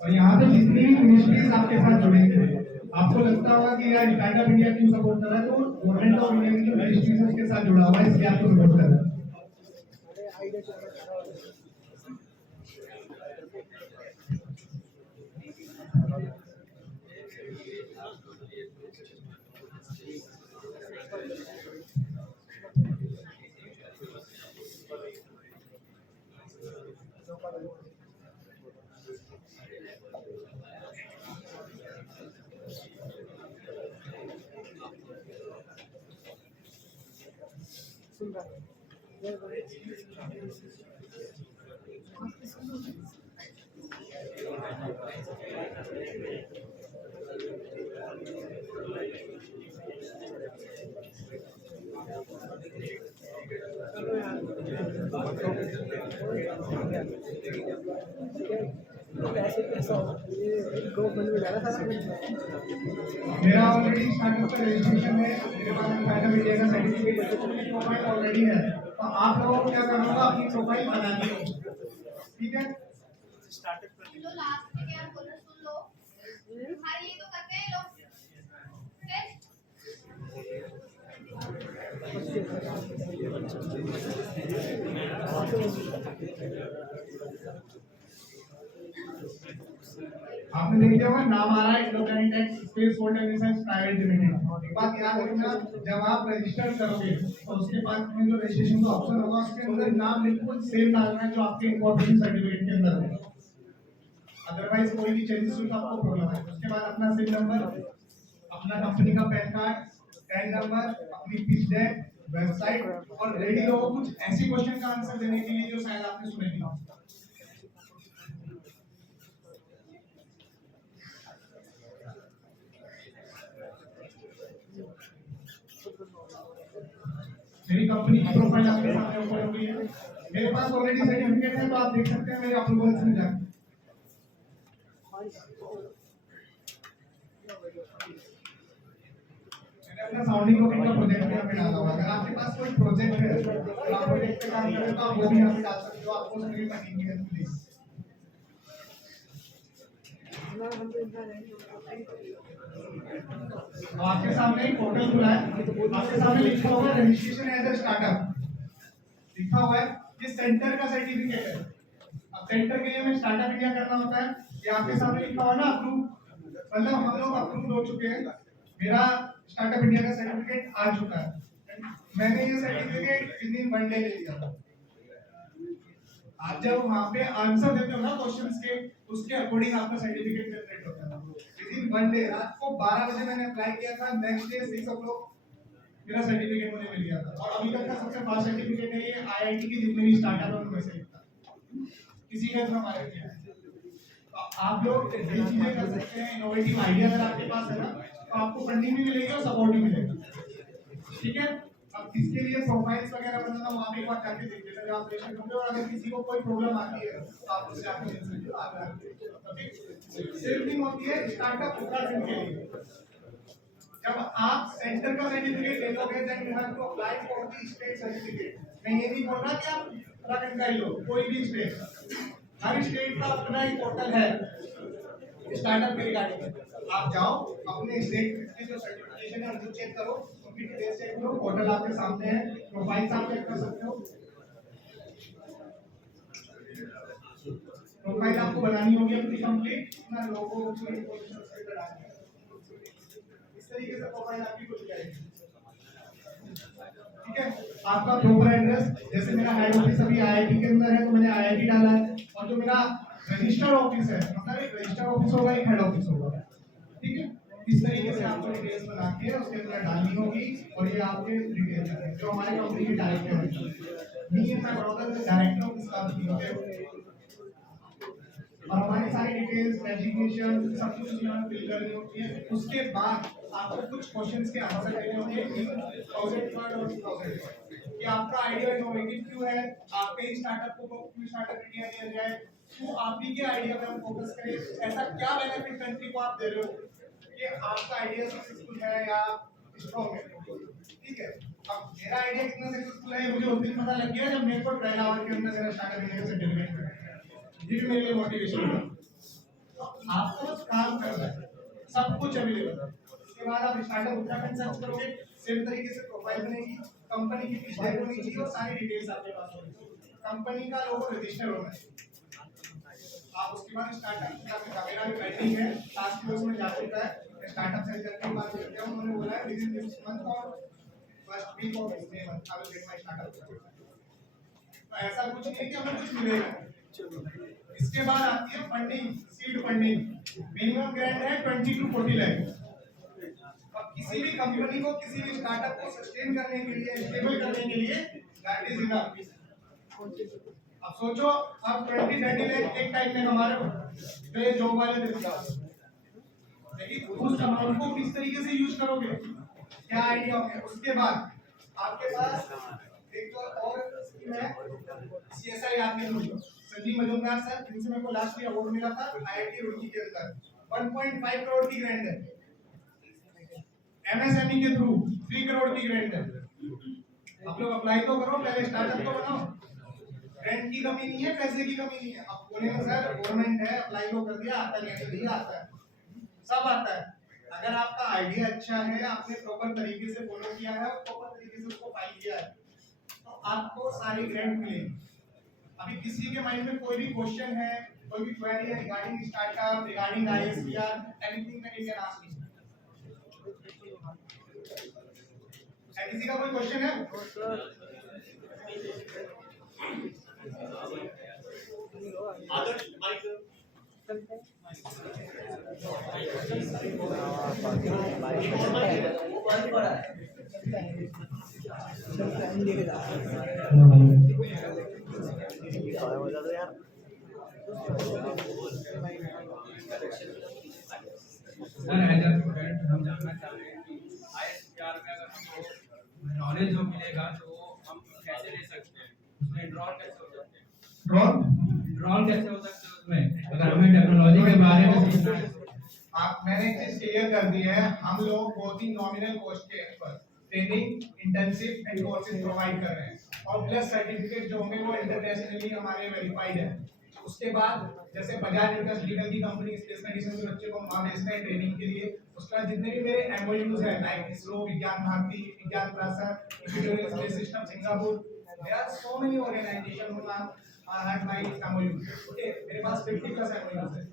और यहाँ पे जितनी भी मिनिस्ट्रीज आपके साथ जुड़ेंगे, आपको लगता होगा कि यार स्टार्टअप इंडिया क्यों सपोर्ट कर रहा है, तो गवर्नमेंट ऑफ इंडिया की जो मिनिस्ट्रीज है उसके साथ जुड़ा हुआ है, इसलिए आपको सपोर्ट कर रहा है। मेरा ऑलरेडी स्टार्टअप का रजिस्ट्रेशन है, मेरे पास स्टार्टअप इंडिया का सर्टिफिकेट है, तो मेरी प्रोफाइल ऑलरेडी है। तो आप लोगों को क्या करना होगा, अपनी प्रोफाइल बनानी होगी, ठीक है। लो लास्ट में क्या बोल रहे सुन लो। हर ये तो करते हैं लोग। आपने देख लिया होगा नाम आ रहा है Indoplanet tech space holder research private limited. एक बात याद रखना, जब आप रजिस्टर करोगे तो उसके बाद में जो रजिस्ट्रेशन का ऑप्शन होगा उसके अंदर नाम बिल्कुल सेम डालना है जो आपके इंकॉर्पोरेशन सर्टिफिकेट के अंदर है, अदरवाइज कोई भी चेंजेस हुई तो आपको प्रॉब्लम है। उसके बाद अपना सिम नंबर, अपना कंपनी का पैन कार्ड, टैग नंबर, अपनी पिच डेक, वेबसाइट, और रेडी रहो कुछ ऐसी क्वेश्चन का आंसर देने के लिए जो शायद आपने सुने नहीं हो। मेरी कंपनी की प्रोफाइल आपके सामने ओपन हो गई है, मेरे पास ऑलरेडी सर्टिफिकेट है, तो आप देख सकते हैं मेरे अप्रूवल्स में जाकर। मैंने अपना साउंडिंग रोकेट का प्रोजेक्ट यहाँ पे डाला हुआ है। अगर आपके पास कोई प्रोजेक्ट है और आप प्रोजेक्ट पे काम करें तो आप वो भी यहाँ पे डाल सकते हो, आपको उसमें भी फंडिंग की हेल्प मिलेगी। तो आपके सामने एक पोर्टल खुला है, आपके सामने लिखा हुआ है रजिस्ट्रेशन एज ए स्टार्टअप, लिखा हुआ है ये सेंटर का सर्टिफिकेट है। अब सेंटर के लिए हमें स्टार्टअप इंडिया करना होता है, ये आपके सामने लिखा हुआ है ना अप्रूव, मतलब हम लोग अप्रूव हो चुके हैं, मेरा स्टार्टअप इंडिया का सर्टिफिकेट आ चुका है। मैंने ये सर्टिफिकेट विदिन 1 डे ले लिया था। आप जब वहां पे आंसर देते हो ना क्वेश्चंस के, उसके अकॉर्डिंग आपका सर्टिफिकेट जनरेट होता है। विदिन 1 डे, रात को 12 बजे मैंने अप्लाई किया था, नेक्स्ट डे 6 o'clock मेरा सर्टिफिकेट मुझे मिल गया था। और अभी तक का सबसे फास्ट सर्टिफिकेट है ये, आईआईटी के जितने भी स्टार्टअप है उनमें से लिखता किसी ने तो हमारे किया है। तो आप लोग ये चीजें कर सकते हैं, इनोवेटिव आइडिया अगर आपके पास है ना तो आपको फंडिंग भी मिलेगी और सपोर्ट भी मिलेगा, ठीक है। अब इसके लिए प्रोफाइल्स वगैरह बनाना वहां पे एक बार जाके देख लेना, आप रजिस्टर करते हो, और अगर किसी को कोई प्रॉब्लम आती है तो आप उससे आके मिल सकते हो, आगे सेम थिंग होती है स्टार्टअप उत्तराखंड के लिए। जब आप सेंटर का सर्टिफिकेट ले लोगे then you have to apply for the state certificate. मैं ये नहीं बोल रहा कि आप उत्तराखंड का ही लो, कोई भी स्टेट, हर स्टेट का अपना ही पोर्टल है स्टार्टअप के रिगार्डिंग। आप जाओ अपने स्टेट के जो सर्टिफिकेशन है उनको चेक करो, उनकी डिटेल्स चेक करो, पोर्टल आपके सामने है, प्रोफाइल्स आप चेक कर सकते हो। प्रोफाइल आपको बनानी होगी अपनी कंप्लीट, अपना लोगो पूरी पोजीशन से डालनी है, इस तरीके से प्रोफाइल आपकी खुल जाएगी, ठीक है। आपका प्रॉपर एड्रेस, जैसे मेरा हेड ऑफिस अभी आईआईटी के अंदर है तो मैंने आईआईटी डाला है, और जो मेरा रजिस्टर्ड ऑफिस है, मतलब एक रजिस्टर्ड ऑफिस होगा एक हेड ऑफिस होगा, ठीक है। इस तरीके से आपको डिटेल्स बना के उसके अंदर डालनी होगी, और ये आपके डिटेल्स है जो हमारे कंपनी के डायरेक्टर हैं, me and my brother the director of this company, और हमारी सारी डिटेल्स एजुकेशन सब कुछ यहाँ फिल करनी होती है। उसके बाद आपको कुछ क्वेश्चंस के आंसर देने होंगे 1000 वर्ड और 2000 वर्ड कि आपका आइडिया इनोवेटिव क्यों है, आपके स्टार्टअप को क्यों स्टार्टअप इंडिया दिया जाए, क्यों आप ही के आइडिया पे हम फोकस करें, ऐसा क्या बेनिफिट कंट्री को आप दे रहे हो कि आपका आइडिया सक्सेसफुल है या स्ट्रांग है, ठीक है। अब मेरा आइडिया कितना सक्सेसफुल है मुझे उस दिन पता लग गया जब मेरे को 12 आवर के अंदर मेरा स्टार्टअप इंडिया से सर्टिफिकेट मिला। ये भी मेरे लिए मोटिवेशन था। तो आपको बस काम करना है, सब कुछ अवेलेबल है। उसके बाद आप स्टार्टअप उत्तराखंड सर्च करोगे, सेम तरीके से प्रोफाइल बनेगी, कंपनी की पिच डेक होनी चाहिए और सारी डिटेल्स आपके पास होगी। कंपनी का लोगो रजिस्टर होना है। आप उसके बाद स्टार्टअप का मेरा भी पेंडिंग है, टास्क फोर्स में जा चुका है। स्टार्टअप से करके बात करते हैं, उन्होंने बोला है विद इन दिस मंथ और first week of May month I will get my startup. तो ऐसा कुछ नहीं है कि हमें कुछ मिलेगा। इसके बाद आती है funding, seed funding. Minimum grant है 20 to 40 लाख। अब किसी भी कंपनी को, किसी भी स्टार्टअप को सस्टेन करने के लिए, स्टेबल करने के लिए दैट इज इनफ। अब सोचो आप 20-30 लाख एक टाइम में कमा रहे हो, तो ये जॉब वाले देते हैं। लेकिन उस अमाउंट को किस तरीके से यूज करोगे, क्या आइडिया होगा। उसके बाद आपके पास एक और स्कीम है सीएसआई आपके थ्रू। संजीव मजूमदार सर जिनसे मेरे को लास्ट ईयर अवार्ड मिला था आईआईटी रुड़की के अंदर, 1.5 करोड़ की ग्रांट है। एमएसएमई के थ्रू 3 करोड़ की ग्रांट है। आप लोग अप्लाई तो करो, पहले स्टार्टअप तो बनाओ। ग्रांट की कमी नहीं है, पैसे की कमी नहीं है। अब बोलेंगे सर गवर्नमेंट है, अप्लाई तो कर दिया, आता नहीं आता है, सब आता है। अगर आपका आइडिया अच्छा है, आपने प्रॉपर तरीके से फॉलो किया है और प्रॉपर तरीके से उसको फाइल किया है, तो आपको सारी ग्रांट मिलेगी। अभी किसी के माइंड में कोई भी क्वेश्चन है, कोई भी क्वेरी है regarding startup, regarding ISPR, anything that you can ask me. किसी का कोई क्वेश्चन है? Adarsh mic sir as a student हम जानना चाह रहे हैं कि आईएसपीआर में अगर हमको नॉलेज जो मिलेगा तो हम कैसे ले सकते हैं, उसमें एनरोल कैसे हो सकते हैं, एनरोल कैसे हो सकते हैं उसमें, अगर हमें टेक्नोलॉजी के बारे में सीखना है। आप मैंने एक चीज क्लियर कर दी है, हम लोग बहुत ही नॉमिनल कॉस्ट के पर training, internship and courses provide कर रहे हैं और प्लस सर्टिफिकेट जो होंगे वो इंटरनेशनली हमारे वेरीफाइड है। उसके बाद जैसे बजाज इंडस्ट्री लीगल की कंपनी स्पेस मेडिसिन के बच्चे को वहां भेजते हैं ट्रेनिंग के लिए। उसके बाद जितने भी मेरे एमओयूज है like ISRO, Vigyan Bharati, Vigyan Prasar, equatorial space system Singapore, there are so many organisation who have my MoU. Okay, मेरे पास 50 प्लस एमओयूज है।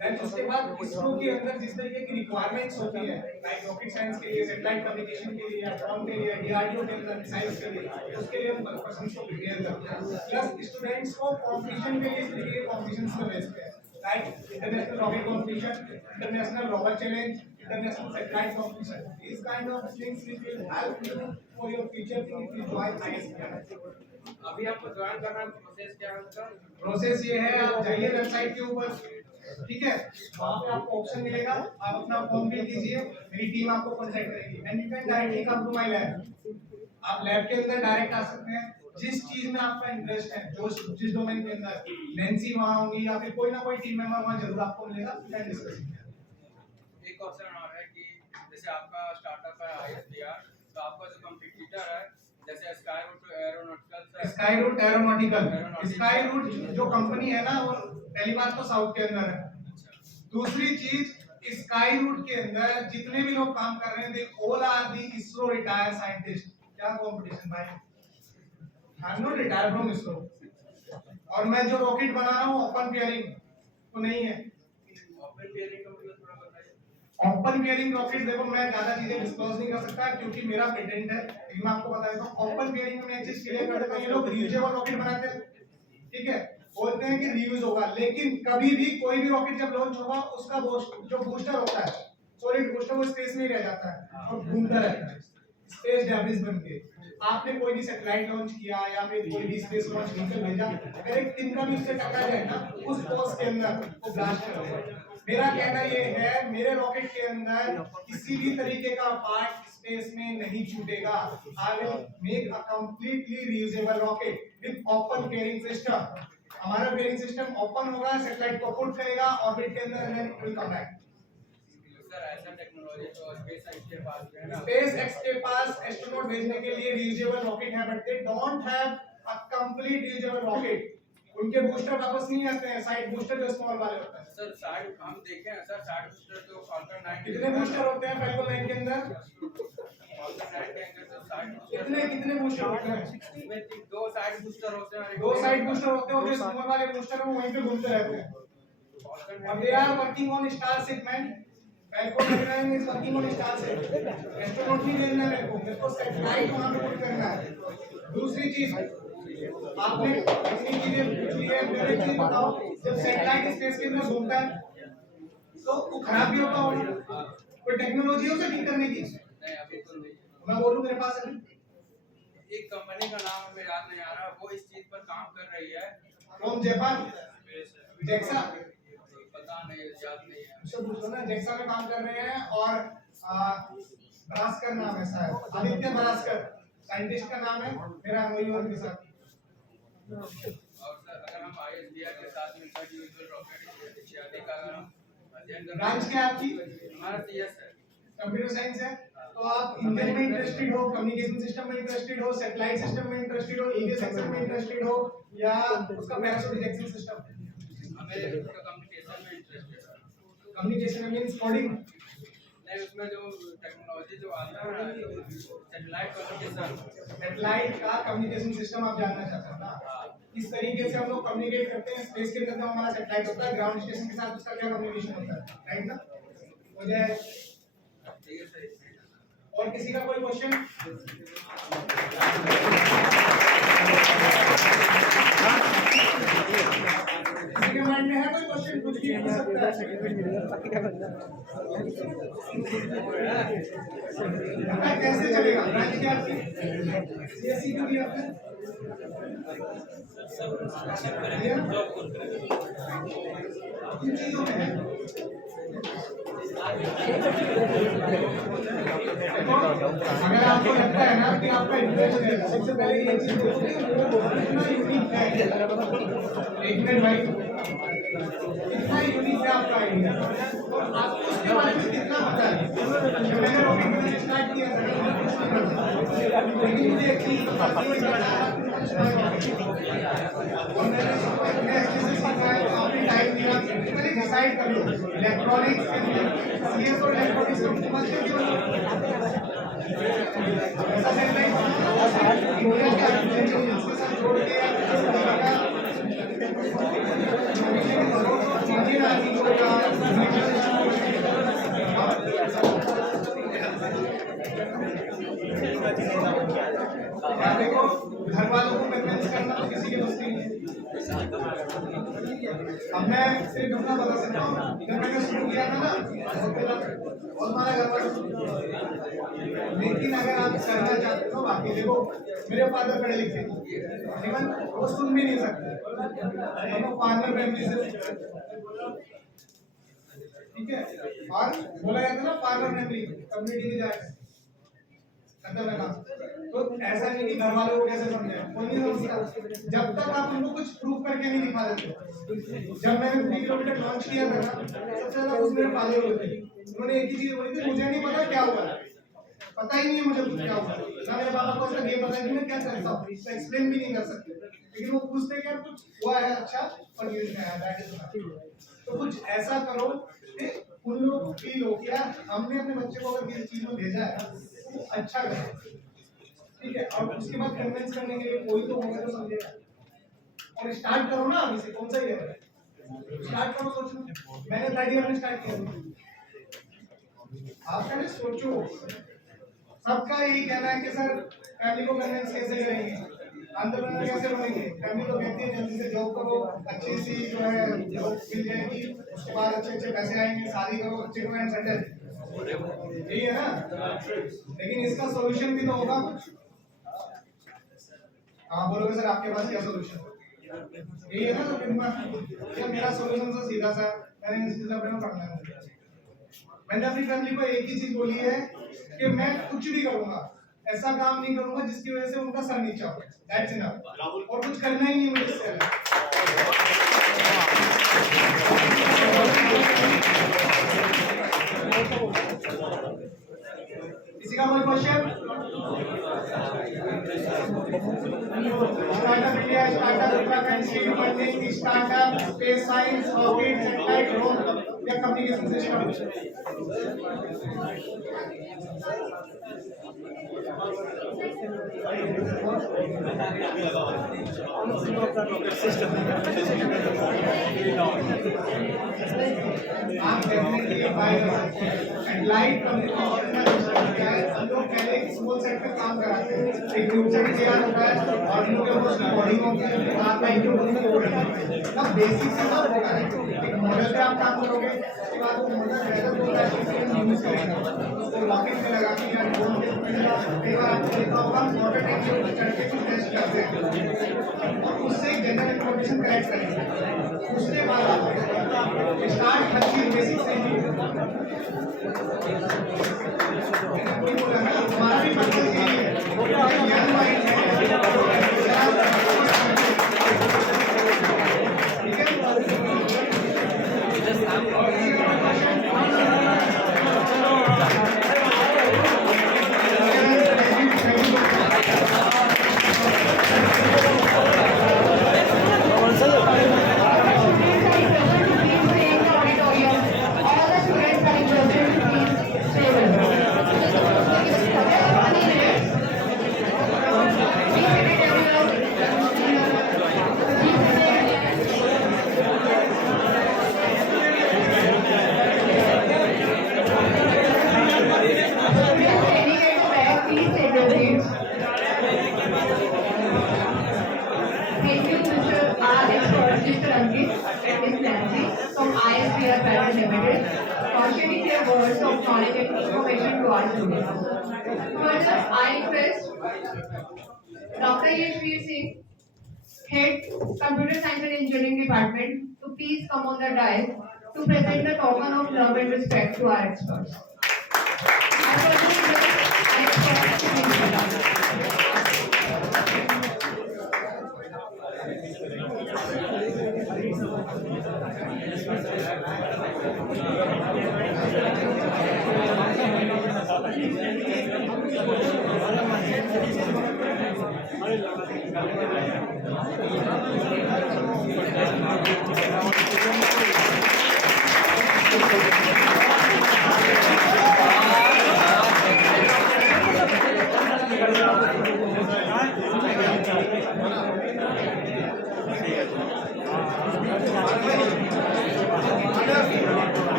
देन उसके बाद इसरो के अंदर जिस तरीके की रिक्वायरमेंट्स होती है लाइक रॉकेट साइंस के लिए, सैटेलाइट कम्युनिकेशन के लिए, ड्रोन के लिए, डीआरडीओ के अंदर मिसाइल्स के लिए, उसके लिए हम पर्सन्स को प्रिपेयर करते हैं। प्लस स्टूडेंट्स को कंपटीशन के लिए इस तरीके के कंपटीशंस में भेजते हैं like international rocket competition, international rover challenge, international satellite competition. This kind of things which will help you for your future thing if you join ISPR. अभी आपको ज्वाइन करना है, प्रोसेस क्या है उसका? प्रोसेस ये है, आप जाइए वेबसाइट के ऊपर, ठीक है, वहां पे आपको ऑप्शन मिलेगा, आप अपना फॉर्म फिल कीजिए, मेरी टीम आपको कांटेक्ट करेगी and you can directly come to my lab. आप लैब के अंदर डायरेक्ट आ सकते हैं, जिस चीज में आपका इंटरेस्ट है, जो जिस डोमेन के अंदर, नैंसी वहां होंगी या फिर कोई ना कोई टीम मेंबर वहां जरूर आपको मिलेगा, कैन डिस्कस। एक क्वेश्चन और है कि जैसे आपका स्टार्टअप है आईएसपीआर, तो आपका जो कंपटीटर है जैसे स्काईरूट एरोनॉटिकल, स्काईरूट जो कंपनी है ना वो पहली बात तो साउथ के अंदर है। दूसरी चीज, स्काईरूट के अंदर जितने भी लोग काम कर रहे हैं they all are the ISRO retired scientist. क्या कंपटीशन भाई, I am not retired from ISRO. और मैं जो रॉकेट बना रहा हूँ ओपन पेयरिंग तो नहीं है। ओपन पेयरिंग का मतलब थोड़ा बताइए। ओपन पेयरिंग रॉकेट, देखो मैं ज्यादा चीजें डिस्क्लोज नहीं कर सकता क्योंकि मेरा पेटेंट है, लेकिन मैं आपको बता देता हूँ ओपन पेयरिंग में मैं एक चीज क्लियर कर देता हूँ, ये लोग रियूजेबल रॉकेट बनाते हैं, ठीक है, बोलते हैं कि रीयूज होगा, लेकिन कभी भी कोई भी रॉकेट जब लॉन्च होगा उसका जो बूस्टर होता है, सॉलिड बूस्टर, वो स्पेस में ही रह जाता है और घूमता रहता है स्पेस डेब्रिस बन के। आपने कोई भी सैटेलाइट लॉन्च किया या फिर कोई भी स्पेस लॉन्च व्हीकल भेजा, अगर एक तिनका भी उससे टकरा जाए ना उस पोस्ट के अंदर वो ब्लास्ट करेगा। मेरा कहना ये है, मेरे रॉकेट के अंदर किसी भी तरीके का पार्ट स्पेस में नहीं छूटेगा। I will make a completely reusable rocket with open pairing system. हमारा पेयरिंग सिस्टम ओपन होगा, सैटेलाइट को पुट करेगा ऑर्बिट के अंदर, and it will come back. Sir ऐसा टेक्नोलॉजी तो स्पेस एक्स के पास है ना। स्पेस एक्स के पास एस्ट्रोनॉट भेजने के लिए रियूजेबल रॉकेट है, but they don't have a complete reusable rocket. उनके बूस्टर वापस नहीं आते हैं, साइड बूस्टर जो स्मॉल वाले होते हैं। सर साइड हम देखें सर, साइड बूस्टर जो फाल्कन 9 कितने बूस्टर होते हैं फैल्कन 9 के अंदर? फाल्कन 9 के अंदर तो साइड कितने बूस्टर होते हैं? इसमें 2 साइड बूस्टर होते हैं और 2 साइड बूस्टर होते हैं, और जो स्मॉल वाले बूस्टर है वो वहीं पे घूमते रहते हैं। अब they are working on starship man. Falcon 9 is working on starship. Astronaut नहीं भेजना है मेरे को सैटेलाइट वहां पे पुट करना है। दूसरी चीज, आपने इतनी चीजें पूछ ली है, मेरे चीज बताओ, जब सैटेलाइट स्पेस के अंदर घूमता है तो वो खराब भी होता होगा, कोई टेक्नोलॉजी है उसे ठीक करने की? नहीं अभी तो नहीं। मैं बोलूं मेरे पास अभी एक कंपनी का नाम हमें याद नहीं आ रहा, वो इस चीज पर काम कर रही है। कौन? जापान? जेक्सा? पता नहीं, याद नहीं है। उससे पूछो ना, जेक्सा में काम कर रहे हैं। और बरास्कर नाम है शायद, आदित्य बरास्कर साइंटिस्ट का नाम है, मेरा वही और के साथ। और सर अगर हम आईएसडीआर के साथ में इंडिविजुअल रॉकेट इत्यादि का अगर हम अध्ययन कर ब्रांच क्या है आपकी? हमारा सीएस है, कंप्यूटर साइंस है। तो आप इंजन में इंटरेस्टेड हो, कम्युनिकेशन सिस्टम में इंटरेस्टेड हो, सैटेलाइट सिस्टम में इंटरेस्टेड हो, ईवी सेक्शन में इंटरेस्टेड हो, या उसका पैराशूट इजेक्शन सिस्टम? हमें उसका कम्युनिकेशन में इंटरेस्ट है सर। Communication means coding? नहीं, उसमें जो टेक्नोलॉजी जो आता है सैटेलाइट कम्युनिकेशन, सैटेलाइट का कम्युनिकेशन सिस्टम आप जानना चाहते हो ना? इस तरीके से हम लोग कम्युनिकेट करते हैं। स्पेस के अंदर हमारा सैटेलाइट होता है, ग्राउंड स्टेशन के साथ उसका क्या कम्युनिकेशन होता है, राइट ना? मुझे ठीक है सर। और किसी का कोई क्वेश्चन? किसी के माइंड में है कोई क्वेश्चन? कुछ भी पूछ सकता है। कैसे चलेगा? ब्रांच क्या आपकी? सीएससी क्यों दिया आपने? इन चीजों में है। अगर आपको लगता है ना कि आपका इंटरेस्ट है, सबसे पहले ये चीज देखिए कितना यूनिक है। एक मिनट भाई, कितना यूनिक है आपका आइडिया, और आपको उसके बारे में कितना पता है? जब मैंने रॉकेट स्टार्ट किया था, लेकिन मुझे एक चीज पता थी और मैंने सबको इतने अच्छे से सिखाया, तो आपने टाइम दिया, मैंने डिसाइड कर लो इलेक्ट्रॉनिक्स ये तो इलेक्ट्रॉनिक्स को समझते क्यों ऐसा सैटेलाइट इंडिया के आर्किटेक्चर के साथ जोड़ के इंडियन आर्मी देखो, घर वालों को कन्विंस करना तो किसी के बस की नहीं है। अब मैं सिर्फ अपना बता सकता हूँ, जब मैंने शुरू किया था ना और हमारा घर वालों, लेकिन अगर आप करना चाहते हो बाकी, देखो मेरे फादर पढ़े लिखे लेकिन वो सुन भी नहीं सकते, हम फार्मर फैमिली से, ठीक है? और बोला जाता है ना फार्मर फैमिली कम्युनिटी में जाए तो ऐसा नहीं कि घर वालों को कैसे समझाएं, कोई नहीं समझता जब तक आप उनको कुछ प्रूफ करके नहीं दिखा देते। जब मैंने 3 किलोमीटर लॉन्च किया था ना, सबसे ज्यादा खुश मेरे फादर हुए थे। उन्होंने एक ही चीज बोली थी, मुझे नहीं पता क्या हुआ, पता ही नहीं है मुझे कुछ क्या हुआ ना, मेरे पापा को ऐसा गेम पता है कि मैं क्या करता हूँ, एक्सप्लेन भी नहीं कर सकते, लेकिन वो पूछते कि यार कुछ हुआ है अच्छा और न्यूज़ में आया है, तो कुछ ऐसा करो कि उन लोगों को फील हो कि यार हमने अपने बच्चे को अगर किसी चीज में भेजा है तो अच्छा करे, ठीक है? और उसके बाद कन्विंस करने के लिए कोई तो होगा जो समझेगा, और स्टार्ट करो ना अभी से, कौन सा ये है, स्टार्ट करो, सोचो। मैंने थर्ड ईयर में स्टार्ट किया, आप पहले सोचो। सबका यही कहना है कि सर फैमिली को कन्विंस कैसे करेंगे, एंटरप्रेन्योर कैसे बनेंगे? फैमिली तो कहती है जल्दी से जॉब करो, अच्छी सी जो है जॉब मिल जाएगी, उसके बाद अच्छे पैसे आएंगे, शादी करो, अच्छे को एंड सेटल, यही है ना? लेकिन इसका सॉल्यूशन भी तो होगा कुछ। हाँ बोलोगे सर आपके पास क्या सॉल्यूशन? यही है ना? तो फिर मेरा सॉल्यूशन तो सीधा सा, मैंने इस चीज में पढ़ना है। मैंने अपनी फैमिली को एक ही चीज बोली है कि मैं कुछ भी करूंगा, ऐसा काम नहीं करूंगा जिसकी वजह से उनका सर नीचा हो, दैट्स इनफ, और कुछ करना ही नहीं मुझे इससे। किसी का कोई question? Startup India, startup Uttarakhand, seed funding, startup, space science, orbit, satellite, drone या कम्युनिकेशन सिस्टम। आप definitely by and light communication का सिस्टम क्या है? हम लोग पहले एक स्मॉल सेट पे काम कराते हैं, एक ग्रुप सेट तैयार होता है और इन लोगों को उसकी कोडिंग होती है, आपका इंट्रोडक्शन कोड है। तब बेसिक से सब होगा, एक मॉडल पे आप काम करोगे, उसके बाद वो मॉडल डेवलप होगा, उसके यूज करेंगे, उसको लॉकिंग पे लगा के या ड्रोन पे कई बार आपने देखा होगा मॉडल टेक्निक पे चढ़ के कुछ टेस्ट करते हैं और उससे जनरल इंफॉर्मेशन कलेक्ट करेंगे। उसके बाद आप स्टार्ट हर चीज बेसिक से ही बोला ना, हमारा भी पर्पस यही है, यंग माइंड है, ठीक है? Thank you, Mr. R. Mr. Ankit and Ms. Nancy from ISPR Private Limited for sharing their words of knowledge and information to our students. Further, I request Dr. Yashveer Singh, Head Computer Science and Engineering Department, to please come on the dais to present the token of love and respect to our experts. I further request our experts to please sit down.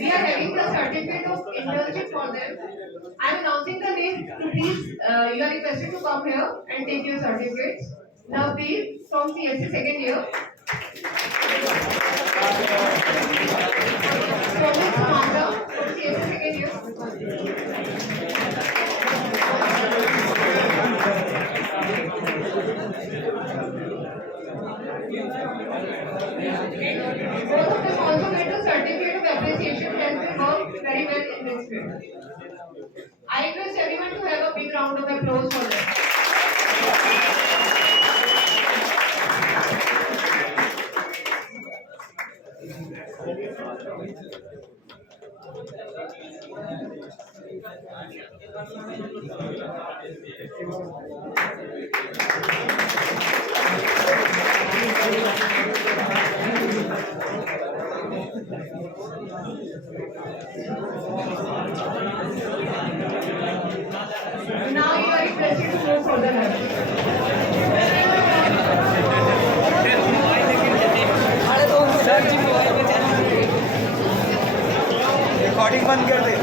We are having the certificate of internship for them. I am announcing the name. Please, you are requested to come here and take your certificates. Navdeep from CSC second year. Pramit Madhav from CSC second year. Both of them also get a certificate of appreciation as they work very well in this field. I request everyone to have a big round of applause for them. Now you are requested to move for the lunch. Recording बंद कर दे।